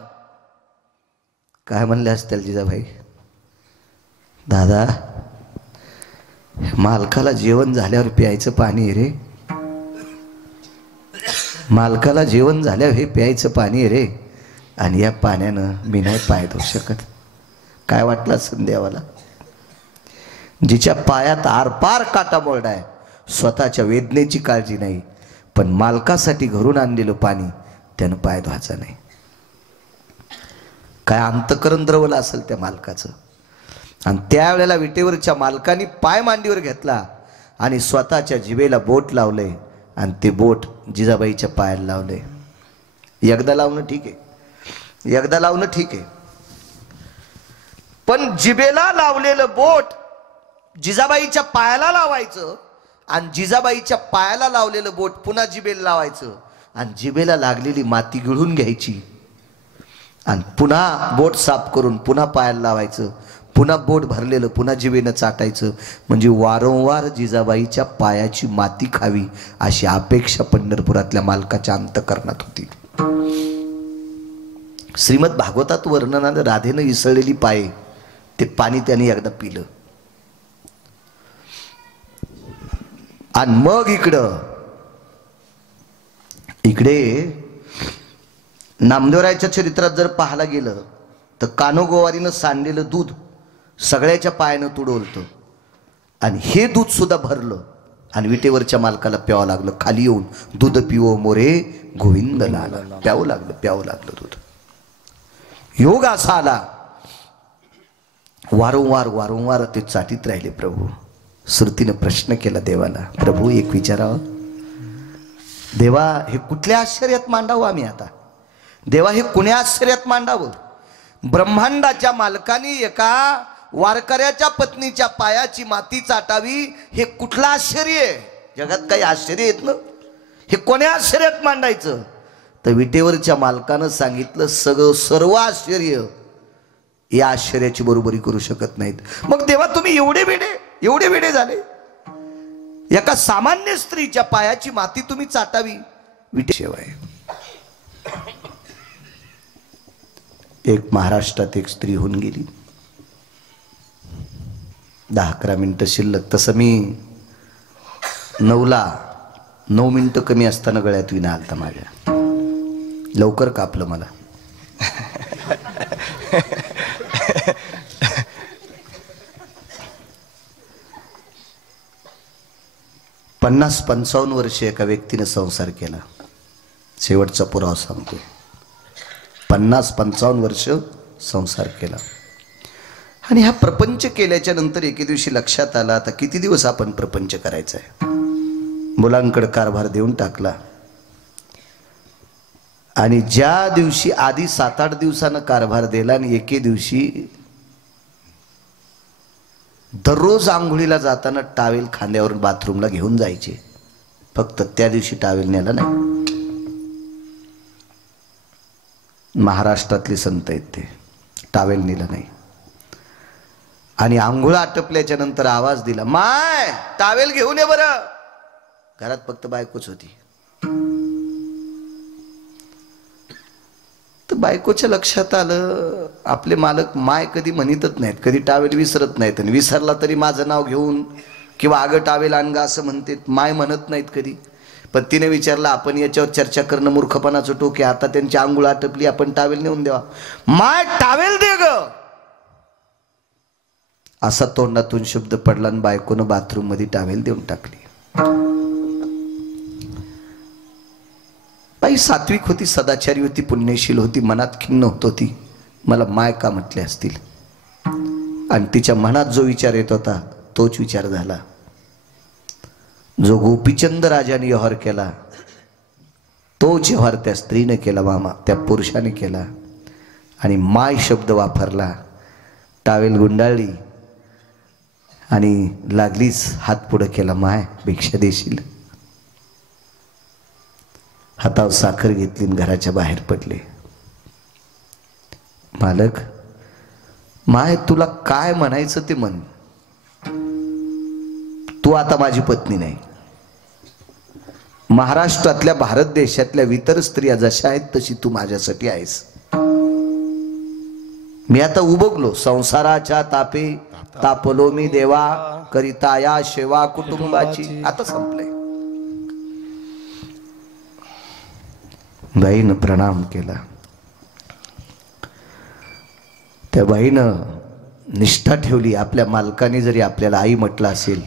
काय म्हणले असतील जिजाबाई, दादा मालकाला जेवण झाल्यावर प्यायचं पाणी रे, मालकाला जेवण झाल्यावर हे प्यायचं पाणी रे, आणि या पाण्यानं मी नाही पाय धुवू शकत. काय वाटलं संध्यावाला, जिच्या पायात आरपार काटा मोरडा आहे, स्वतःच्या वेदनेची काळजी नाही, पण मालकासाठी घरून आणलेलं पाणी त्यानं पाय धुवायचा नाही. काय अंतकरण द्रवलं असेल त्या मालकाचं. आणि त्यावेळेला विटेवरच्या मालकाने पाय मांडीवर घेतला आणि स्वतःच्या जिभेला बोट लावले आणि ते बोट जिजाबाईच्या पायाला लावले. एकदा लावणं ठीक आहे, एकदा लावणं ठीक आहे, पण जिभेला लावलेलं बोट जिजाबाईच्या पायाला लावायचं आणि जिजाबाईच्या पायाला लावलेलं बोट पुन्हा जिभेला लावायचं आणि जिभेला लागलेली माती गिळून घ्यायची आणि पुन्हा बोट साफ करून पुन्हा पायाला लावायचं, पुन्हा बोट भरलेलं पुन्हा जिभेनं चाटायचं. म्हणजे वारंवार जिजाबाईच्या पायाची माती खावी अशी अपेक्षा पंढरपुरातल्या मालकाच्या अंतकरणात होती. श्रीमद भागवतात वर्णन आलं, राधेनं इसळलेली पाये ते पाणी त्याने एकदा पिलं. आणि मग इकडे नामदेवरायाच्या चरित्रात जर पाहायला गेलं तर कानोगोवारीनं सांडलेलं दूध सगळ्याच्या पायानं तुडवलं आणि हे दूध सुद्धा भरलं आणि विटेवरच्या मालकाला प्यावं लागलं. खाली येऊन दूध पिवो मोरे गोविंद लाला, प्यावं लागलं दूध. योग असा आला, वारंवार ते चाटीत राहिले प्रभू. श्रुतीनं प्रश्न केला देवाला, प्रभू एक विचारावं, देवा हे कुठल्या आश्चर्यात मांडावं आम्ही आता? देवा हे कुण्या आश्चर्यात मांडावं? ब्रह्मांडाच्या मालकानी एका वारकऱ्याच्या पत्नीच्या पायाची माती चाटावी, हे कुठलं आश्चर्य आहे? जगात काही आश्चर्य येत ना, हे कोण्या आश्चर्यात मांडायचं? तर विटेवरच्या मालकानं सांगितलं, सर्व आश्चर्य या आश्चर्याची बरोबरी करू शकत नाहीत. मग देवा तुम्ही एवढे वेडे झाले? एका सामान्य स्त्रीच्या पायाची माती तुम्ही चाटावी विटेशिवाय. एक महाराष्ट्रात एक स्त्री होऊन गेली. 10-11 मिनिटं शिल्लक. तसं मी 9 मिनिटं कमी असताना गळ्यात विना आलता माझ्या. लवकर कापलं मला. पन्नास 55 वर्ष एका व्यक्तीने संसार केला. शेवटचा पुरावा सांगतोय. 50-55 वर्ष संसार केला आणि हा प्रपंच केल्याच्या नंतर एके दिवशी लक्षात आला, आता किती दिवस आपण प्रपंच करायचा आहे. मुलांकडे कारभार देऊन टाकला आणि ज्या दिवशी आधी 7-8 दिवसानं कारभार दिला आणि एके दिवशी दररोज आंघोळीला जाताना टावेल खांद्यावरून बाथरूमला घेऊन जायचे. फक्त त्या दिवशी टावेल नेला नाही. महाराष्ट्रातले संत आहेत ते. टावेल नेला नाही आणि आंघोळ आटपल्याच्या नंतर आवाज दिला, माय टावेल घेऊन ये बरं. घरात फक्त बायकोच होती. तर बायकोच्या लक्षात आलं, आपले मालक माय कधी म्हणतच नाहीत, कधी टावेल विसरत नाहीत. आणि विसरला तरी माझं नाव घेऊन किंवा अगं टावेल आणगा असं म्हणतात, माय म्हणत नाहीत कधी. पण तिने विचारलं, आपण याच्यावर चर्चा करणं मूर्खपणाचं टोके. आता त्यांची आंघोळ आटपली, आपण टावेल नेऊन द्यावा. माय टावेल दे ग, असा तोंडातून शब्द पडला आणि बायकोनं बाथरूम मध्ये टावेल देऊन टाकली. बाई सात्विक होती, सदाचारी होती, पुण्यशील होती, मनात खिन्न होत होती, मला माय का म्हटले असतील. आणि तिच्या मनात जो विचार येत होता तोच विचार झाला जो गोपीचंद राजाने व्यवहार केला, तोच व्यवहार त्या स्त्रीने केला, मामा त्या पुरुषाने केला. आणि माय शब्द वापरला. टावेल गुंडाळली आणि लागलीच हात पुढे केला, माय भिक्षा देशील. हातावर साखर घेतली आणि घराच्या बाहेर पडले. मालक, माय तुला काय म्हणायचं ते म्हण, तू आता माझी पत्नी नाही. महाराष्ट्रातल्या, भारत देशातल्या इतर स्त्रिया जशा आहेत तशी तू माझ्यासाठी आहेस. मी आता उबगलो, संसाराच्या तापे तापलो मी देवा, करिता या सेवा कुटुंबाची. आता संपलंय. बाईनं प्रणाम केला. त्या बाईनं निष्ठा ठेवली. आपल्या मालकाने जरी आपल्याला आई म्हटलं असेल,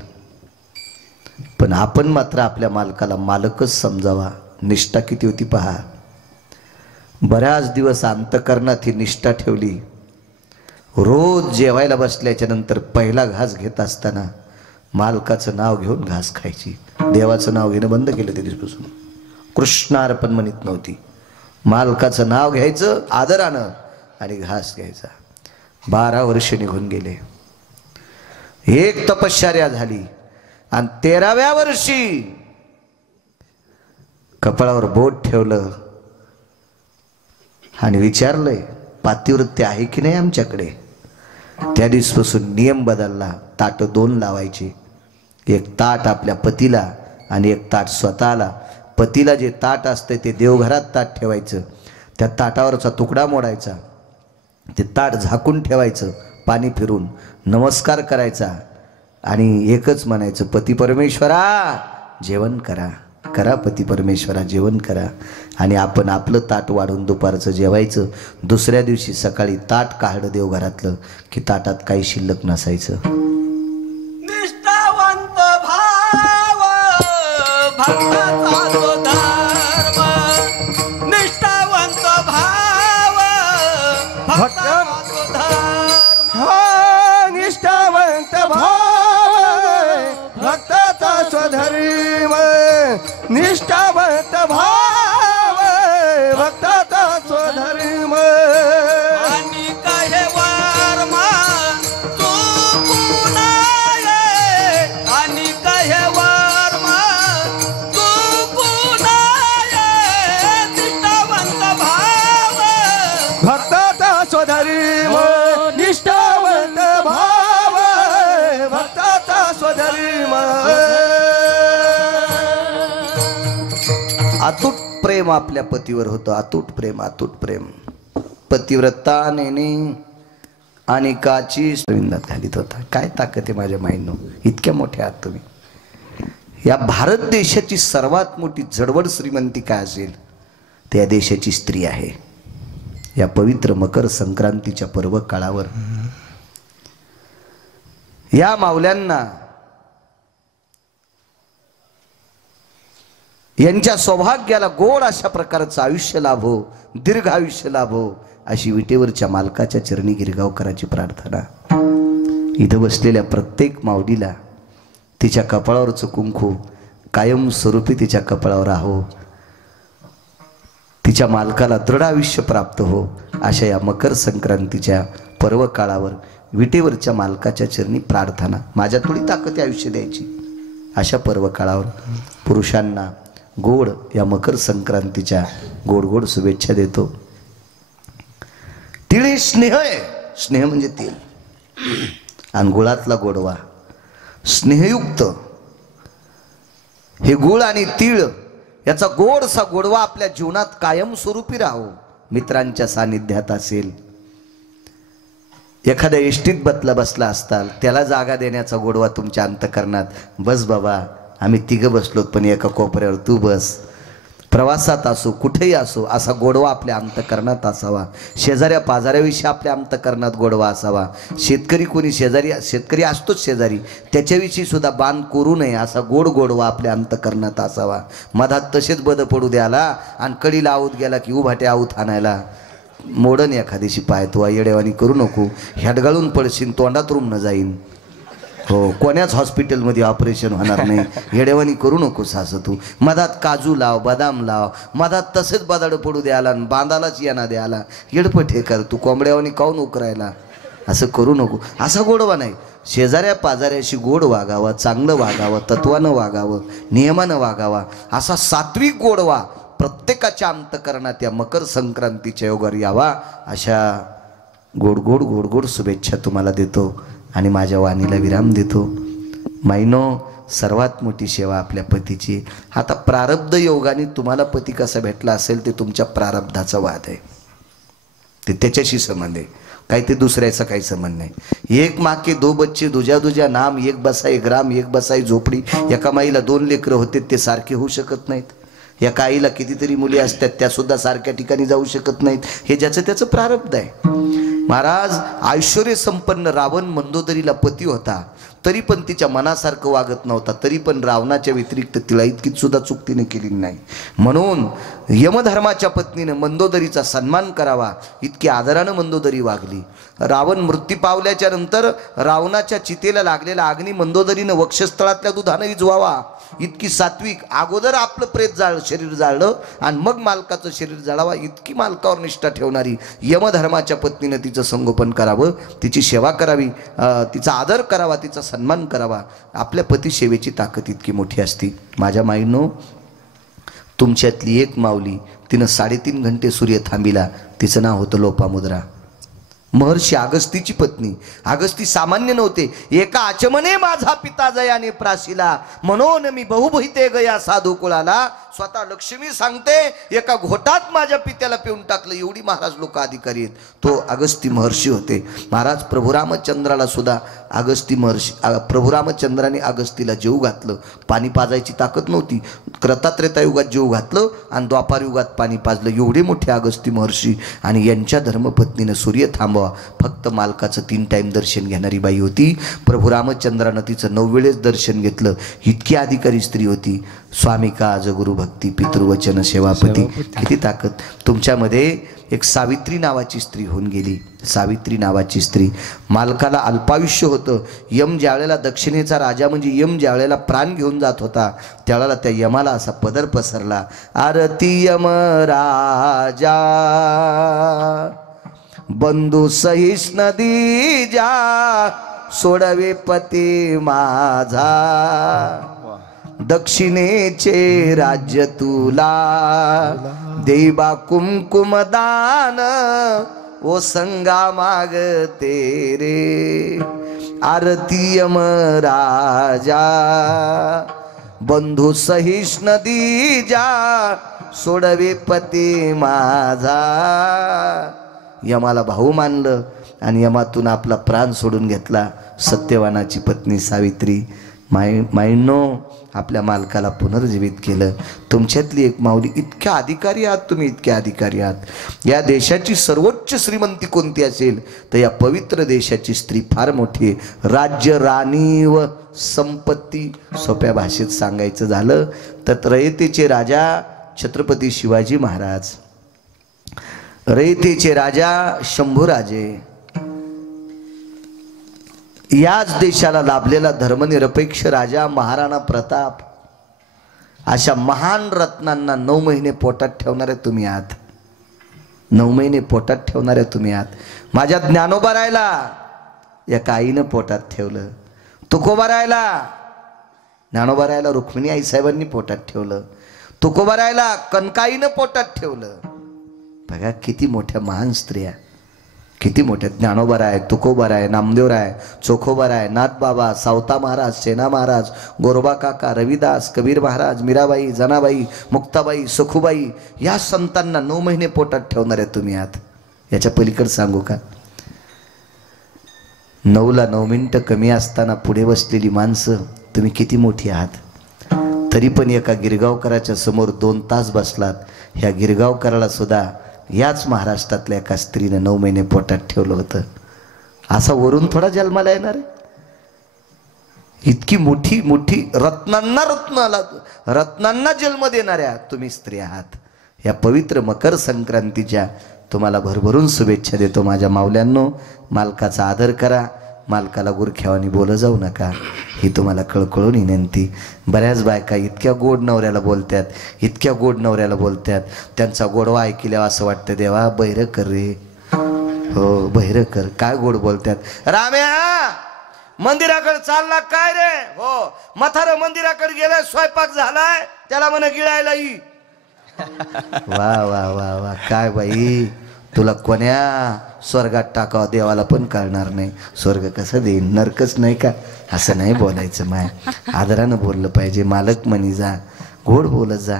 पण आपण मात्र आपल्या मालकाला मालकच समजावा. निष्ठा किती होती पहा. बऱ्याच दिवस अंतकरणात ही निष्ठा ठेवली. रोज जेवायला बसल्याच्या नंतर पहिला घास घेत असताना मालकाचं नाव घेऊन घास खायची. देवाचं नाव घेणं बंद केलं त्या दिवसापासून. कृष्णार्पण म्हणत नव्हती. मालकाचं नाव घ्यायचं आदरानं आणि घास घ्यायचा. 12 वर्ष निघून गेले. एक तपश्चर्या झाली आणि 13व्या वर्षी कपाळावर बोट ठेवलं आणि विचारलंय, पातिवृत्ती आहे की नाही आमच्याकडे. त्या दिवसापासून नियम बदलला. ताट 2 लावायचे. एक ताट आपल्या पतीला आणि एक ताट स्वतःला. पतीला जे ताट असते ते देवघरात ताट ठेवायचं. त्या ताटावरचा तुकडा मोडायचा, ते ताट झाकून ठेवायचं, पाणी फिरून नमस्कार करायचा आणि एकच म्हणायचं, पती परमेश्वरा जेवण करा, करा पती परमेश्वरा जेवण करा. आणि आपण आपलं ताट वाढून दुपारचं जेवायचं. दुसऱ्या दिवशी सकाळी ताट काढलं देवघरातलं की ताटात काही शिल्लक नसायचं. निष्ठावंत भाव भक्ताचा तो धर्म, निष्ठावंत भाव भक्ताचा तो धर्म. निष्ठावंत भाव स्वधर्म निष्ठावंत भाव भक्ताचा स्वधर्म आणि कहे वर्मा तू कुणाये आणि कहे वर्मा तू कुणाये निष्ठावंत भाव भक्ताचा स्वधर्म निष्ठावंत भाव भक्ताचा स्वधर्म अतूट प्रेम आपल्या पतीवर होतं. अतूट प्रेम पतिव्रता नेने आणि काची विंदात घालीत होता. काय ताकद आहे माझ्या माईंनो, इतक्या मोठ्या आहात तुम्ही. या भारत देशाची सर्वात मोठी जडवड श्रीमंती काय असेल ते या देशाची स्त्री आहे. या पवित्र मकर संक्रांतीच्या पर्व काळावर या माऊल्यांना यांच्या सौभाग्याला गोड अशा प्रकारचं आयुष्य लाभो, दीर्घ आयुष्य लाभो अशी विटेवरच्या मालकाच्या चरणी गिरगावकराची प्रार्थना. इथं बसलेल्या प्रत्येक माऊलीला तिच्या कपाळावरचं कुंकू कायम स्वरूपी तिच्या कपाळावर राहो, तिच्या मालकाला दृढ आयुष्य प्राप्त हो अशा या मकर संक्रांतीच्या पर्व काळावर विटेवरच्या मालकाच्या चरणी प्रार्थना. माझ्या थोडी ताकद आयुष्य द्यायची अशा पर्व काळावर पुरुषांना गोड या मकर संक्रांतीच्या गोड गोड शुभेच्छा देतो. तिळ स्नेह आहे. स्नेह म्हणजे तेल आणि गुळातला गोडवा स्नेहयुक्त. हे गुळ आणि तीळ याचा गोडसा गोडवा आपल्या जीवनात कायमस्वरूपी राहो. मित्रांच्या सानिध्यात असेल, एखाद्या एष्टीत बसला असताल, त्याला जागा देण्याचा गोडवा तुमच्या अंतःकरणात. बस बाबा, आम्ही तिघं बसलोत पण एका कोपऱ्यावर तू बस. प्रवासात असो, कुठेही असो, असा गोडवा आपल्या अंतःकरणात असावा. शेजाऱ्या पाजाऱ्याविषयी आपल्या अंतःकरणात गोडवा असावा. शेतकरी कोणी शेतकरी असतोच शेजारी, त्याच्याविषयी सुद्धा बांध करू नये असा गोडवा आपल्या अंतःकरणात असावा. मधात तसेच बद पडू द्याला आणि कडीला आऊत गेला की उभाटे आऊत आणायला. मोडन एखादीशी पाय तू येडेवानी करू नको, हेडगाळून पडशील, तोंडात रुमणं जाईन. हो, कोण्याच हॉस्पिटलमध्ये ऑपरेशन होणार नाही. येडेवानी करू नकोस असं तू. मधात काजू लाव, बदाम लाव, मधात तसेच बदाड पडू द्याला आणि बांधालाच येणा द्याला. येडपट हे कर तू, कोंबड्यावानी काऊन उकरायला, असं करू नको. असा गोडवा नाही. शेजाऱ्या पाजाऱ्याशी गोड वागावं, चांगलं वागावं, तत्वानं वागावं, नियमानं वागावा, असा सात्विक गोडवा प्रत्येकाच्या अंतःकरणात या मकर संक्रांतीच्या योगावर यावा. अशा गोड गोड शुभेच्छा तुम्हाला देतो आणि माझ्या वाणीला विराम देतो. माईनो, सर्वात मोठी सेवा आपल्या पतीची. आता प्रारब्ध योगाने तुम्हाला पती कसा भेटला असेल ते तुमच्या प्रारब्धाचा वाद आहे, ते त्याच्याशी संबंध आहे. काही ते दुसऱ्याचा काही संबंध नाही. एक माँ के दो बच्चे दुजा नाम, एक बसा एक ग्राम, एक बसाई झोपडी. एका माईला 2 लेकरं होते, ते सारखे होऊ शकत नाहीत. एका आईला कितीतरी मुली असतात, त्या सुद्धा सारख्या ठिकाणी जाऊ शकत नाहीत. हे ज्याचं त्याचं प्रारब्ध आहे. महाराज, ऐश्वर्य संपन्न रावण मंदोदरीला पती होता, तरी पण तिच्या मनासारखं वागत नव्हता. तरी पण रावणाच्या व्यतिरिक्त तिला इतकीच सुद्धा चूक तिने केली नाही. म्हणून यमधर्माच्या पत्नीने मंदोदरीचा सन्मान करावा इतकी आदरानं मंदोदरी वागली. रावण मृत्यू पावल्याच्या नंतर रावणाच्या चितेला लागलेला अग्नी मंदोदरीनं वक्षस्थळातल्या दुधानं विझवावा इतकी सात्विक. अगोदर आपलं प्रेत शरीर जाळलं आणि मग मालकाचं शरीर जाळावा इतकी मालकावर निष्ठा ठेवणारी यमधर्माच्या पत्नीनं तिचं संगोपन करावं, तिची सेवा करावी, तिचा आदर करावा, तिचा सन्मान करावा. आपल्या पती सेवेची ताकद इतकी मोठी असती. माझ्या माईंनो, तुमच्यातली एक माऊली, तिनं 3.5 घंटे सूर्य थांबिला. तिचं नाव होतं लोपामुद्रा. महर्षी अगस्तीची पत्नी. अगस्ती सामान्य नव्हते. एका आचमने माझा पिता जयाने प्राशिला, म्हणून मी बहुभुते गया साधू कुळाला. स्वतः लक्ष्मी सांगते, एका घोटात माझ्या पित्याला पिऊन टाकलं. एवढी महाराज लोक अधिकारी आहेत. तो अगस्ती महर्षी होते. महाराज प्रभू रामचंद्राला सुद्धा अगस्ती महर्षी, प्रभू रामचंद्राने अगस्तीला जेव घातलं. पाणी पाजायची ताकद नव्हती. त्रेतायुगात जेव घातलं आणि द्वापार युगात पाणी पाजलं. एवढे मोठे अगस्ती महर्षी आणि यांच्या धर्मपत्नीनं सूर्य थांबवा बुवा. फक्त मालकाचं 3 टाईम दर्शन घेणारी बाई होती. प्रभू रामचंद्रानं तिचं 9 वेळेस दर्शन घेतलं. इतकी अधिकारी स्त्री होती. स्वामी का आज गुरु भक्ती पितृवचन सेवापती. किती ताकद तुमच्यामध्ये. एक सावित्री नावाची स्त्री होऊन गेली. सावित्री नावाची स्त्री. मालकाला अल्पायुष्य होतं. यम ज्यावेळेला दक्षिणेचा राजा म्हणजे यम ज्यावेळेला प्राण घेऊन जात होता त्यावेळेला त्या यमाला असा पदर पसरला. आरती यम राजा बंधू सहिष् नदी जा सोडवे पती माझा दक्षिणेचे राज्य तुला देबा कुमकुमदान ओ संगा मागते रे. आरती यम राजा बंधू सहिष् नदी जा सोडवे पती माझा. यमाला भाऊ मानलं आणि यमातून आपला प्राण सोडून घेतला सत्यवानाची पत्नी सावित्री. माईंनो आपल्या मालकाला पुनर्जीवित केलं. तुमच्यातली एक माऊली. इतक्या अधिकारी आहात तुम्ही, इतक्या अधिकारी आहात. या देशाची सर्वोच्च श्रीमंती कोणती असेल तर या पवित्र देशाची स्त्री फार मोठी आहे. राज्य राणी व संपत्ती. सोप्या भाषेत सांगायचं झालं तर रयतेचे राजा छत्रपती शिवाजी महाराज, रयतेचे राजा शंभूराजे, याच देशाला लाभलेला धर्मनिरपेक्ष राजा महाराणा प्रताप, अशा महान रत्नांना 9 महिने पोटात ठेवणारे तुम्ही आहात. 9 महिने पोटात ठेवणारे तुम्ही आहात. माझ्या ज्ञानोबा रायला एका आईनं पोटात ठेवलं. तुकोबा रायला, ज्ञानोबा रायला रुक्मिणी आईसाहेबांनी पोटात ठेवलं. तुकोबा रायला कनकाईनं पोटात ठेवलं. बघा किती मोठ्या महान स्त्रिया, किती मोठे. ज्ञानोबा राय, तुकोबा राय, नामदेव राय, चोखोबा राय, नाथबाबा, सावता महाराज, सेना महाराज, गोरोबा काका, रविदास, कबीर महाराज, मीराबाई, जनाबाई, मुक्ताबाई, सुखुबाई, या संतांना 9 महिने पोटात ठेवणारे तुम्ही आहात. याच्या पलीकडे सांगू का? 9ला 9 मिनिटं कमी असताना पुढे बसलेली माणसं तुम्ही किती मोठी आहात. तरी पण एका गिरगावकराच्या समोर 2 तास बसलात. ह्या गिरगावकराला सुद्धा याच महाराष्ट्रातल्या एका स्त्रीनं 9 महिने पोटात ठेवलं होतं. असा वरून थोडा जन्माला येणार आहे. इतकी मोठी मोठी रत्नांना जन्म देणाऱ्या तुम्ही स्त्री आहात. या पवित्र मकर संक्रांतीच्या तुम्हाला भरभरून शुभेच्छा देतो माझ्या माऊल्यांनो. मालकाचा आदर करा. मालकाला गुरख्यावानी बोलत जाऊ नका, ही तुम्हाला कळकळून विनंती. बऱ्याच बायका इतक्या गोड नवऱ्याला बोलतात, इतक्या गोड नवऱ्याला बोलतात. त्यांचा गोडवा ऐकल्यावर असं वाटतं देवा बहिरं कर रे. हो बहिरं कर. काय गोड बोलतात. राम्या मंदिराकडे चालला काय रे? हो म्हातारं मंदिराकडे गेलाय, स्वयंपाक झालाय, त्याला म्हणे गिळायला ई. वा वा वा वा. काय बाई तुला कोण्या स्वर्गात टाकावं देवाला पण कळणार नाही. स्वर्ग कसं देईन, नरकच नाही का? असं नाही बोलायचं. माय आदरानं बोललं पाहिजे. मालक म्हणी जा, गोड बोलत जा.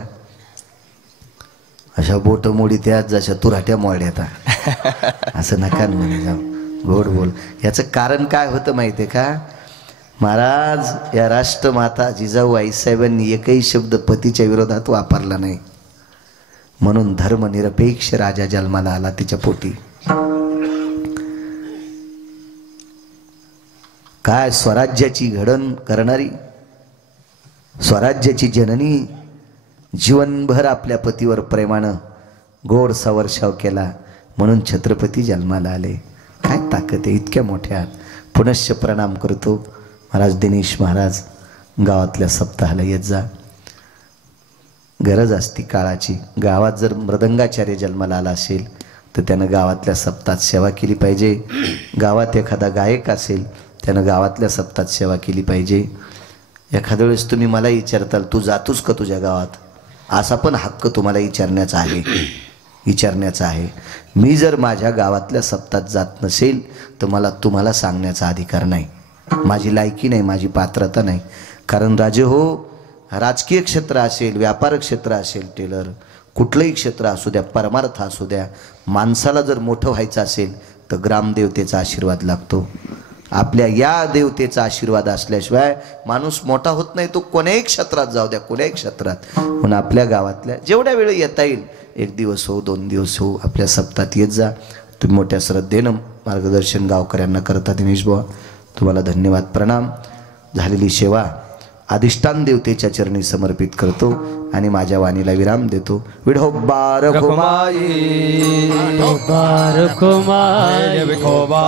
अशा बोट मोडी त्यात जशा तुराट्या मोड्यात असं नका म्हणे जाऊ. गोड बोल. याचं कारण काय होतं माहिती आहे का? महाराज या राष्ट्रमाता जिजाऊ आईसाहेबांनी एकही शब्द पतीच्या विरोधात वापरला नाही. म्हणून धर्मनिरपेक्ष राजा जन्माला आला तिच्या पोटी. काय स्वराज्याची घडण करणारी, स्वराज्याची जननी, जीवनभर आपल्या पतीवर प्रेमानं गोड सवर्षाव केला म्हणून छत्रपती जन्माला आले. काय ताकद आहे. इतक्या मोठ्या. पुनश्च प्रणाम करतो. महाराज दिनेश महाराज गावातल्या सप्ताहाला येत जा. गरज असती काळाची. गावात जर मृदंगाचार्य जन्माला आला असेल तर त्यानं गावातल्या सप्तात सेवा केली पाहिजे. गावात एखादा गायक असेल त्यानं गावातल्या सप्तात सेवा केली पाहिजे. एखाद्या वेळेस तुम्ही मला विचारताल तू जातोस का तुझ्या गावात, असा पण हक्क तुम्हाला विचारण्याचा आहे. विचारण्याचा आहे. मी जर माझ्या गावातल्या सप्तात जात नसेल तर मला तुम्हाला सांगण्याचा अधिकार नाही. माझी लायकी नाही, माझी पात्रता नाही. कारण राजे हो, राजकीय क्षेत्र असेल, व्यापार क्षेत्र असेल, टेलर, कुठलंही क्षेत्र असू द्या, परमार्थ असू द्या, माणसाला जर मोठं व्हायचं असेल तर ग्रामदेवतेचा आशीर्वाद लागतो. आपल्या या देवतेचा आशीर्वाद असल्याशिवाय माणूस मोठा होत नाही. तो कोण्याही क्षेत्रात जाऊ द्या, कोण्याही क्षेत्रात. म्हणून आपल्या गावातल्या जेवढ्या वेळ येता येईल, 1 दिवस हो, 2 दिवस हो, आपल्या सप्तात येत जा. तुम्ही मोठ्या श्रद्धेनं मार्गदर्शन गावकऱ्यांना करता दिनेश बुवा, तुम्हाला धन्यवाद प्रणाम. झालेली सेवा अधिष्ठान देवतेच्या चरणी समर्पित करतो आणि माझ्या वाणीला विराम देतो. विठोबा रखुमाई बारकुमार विठोबा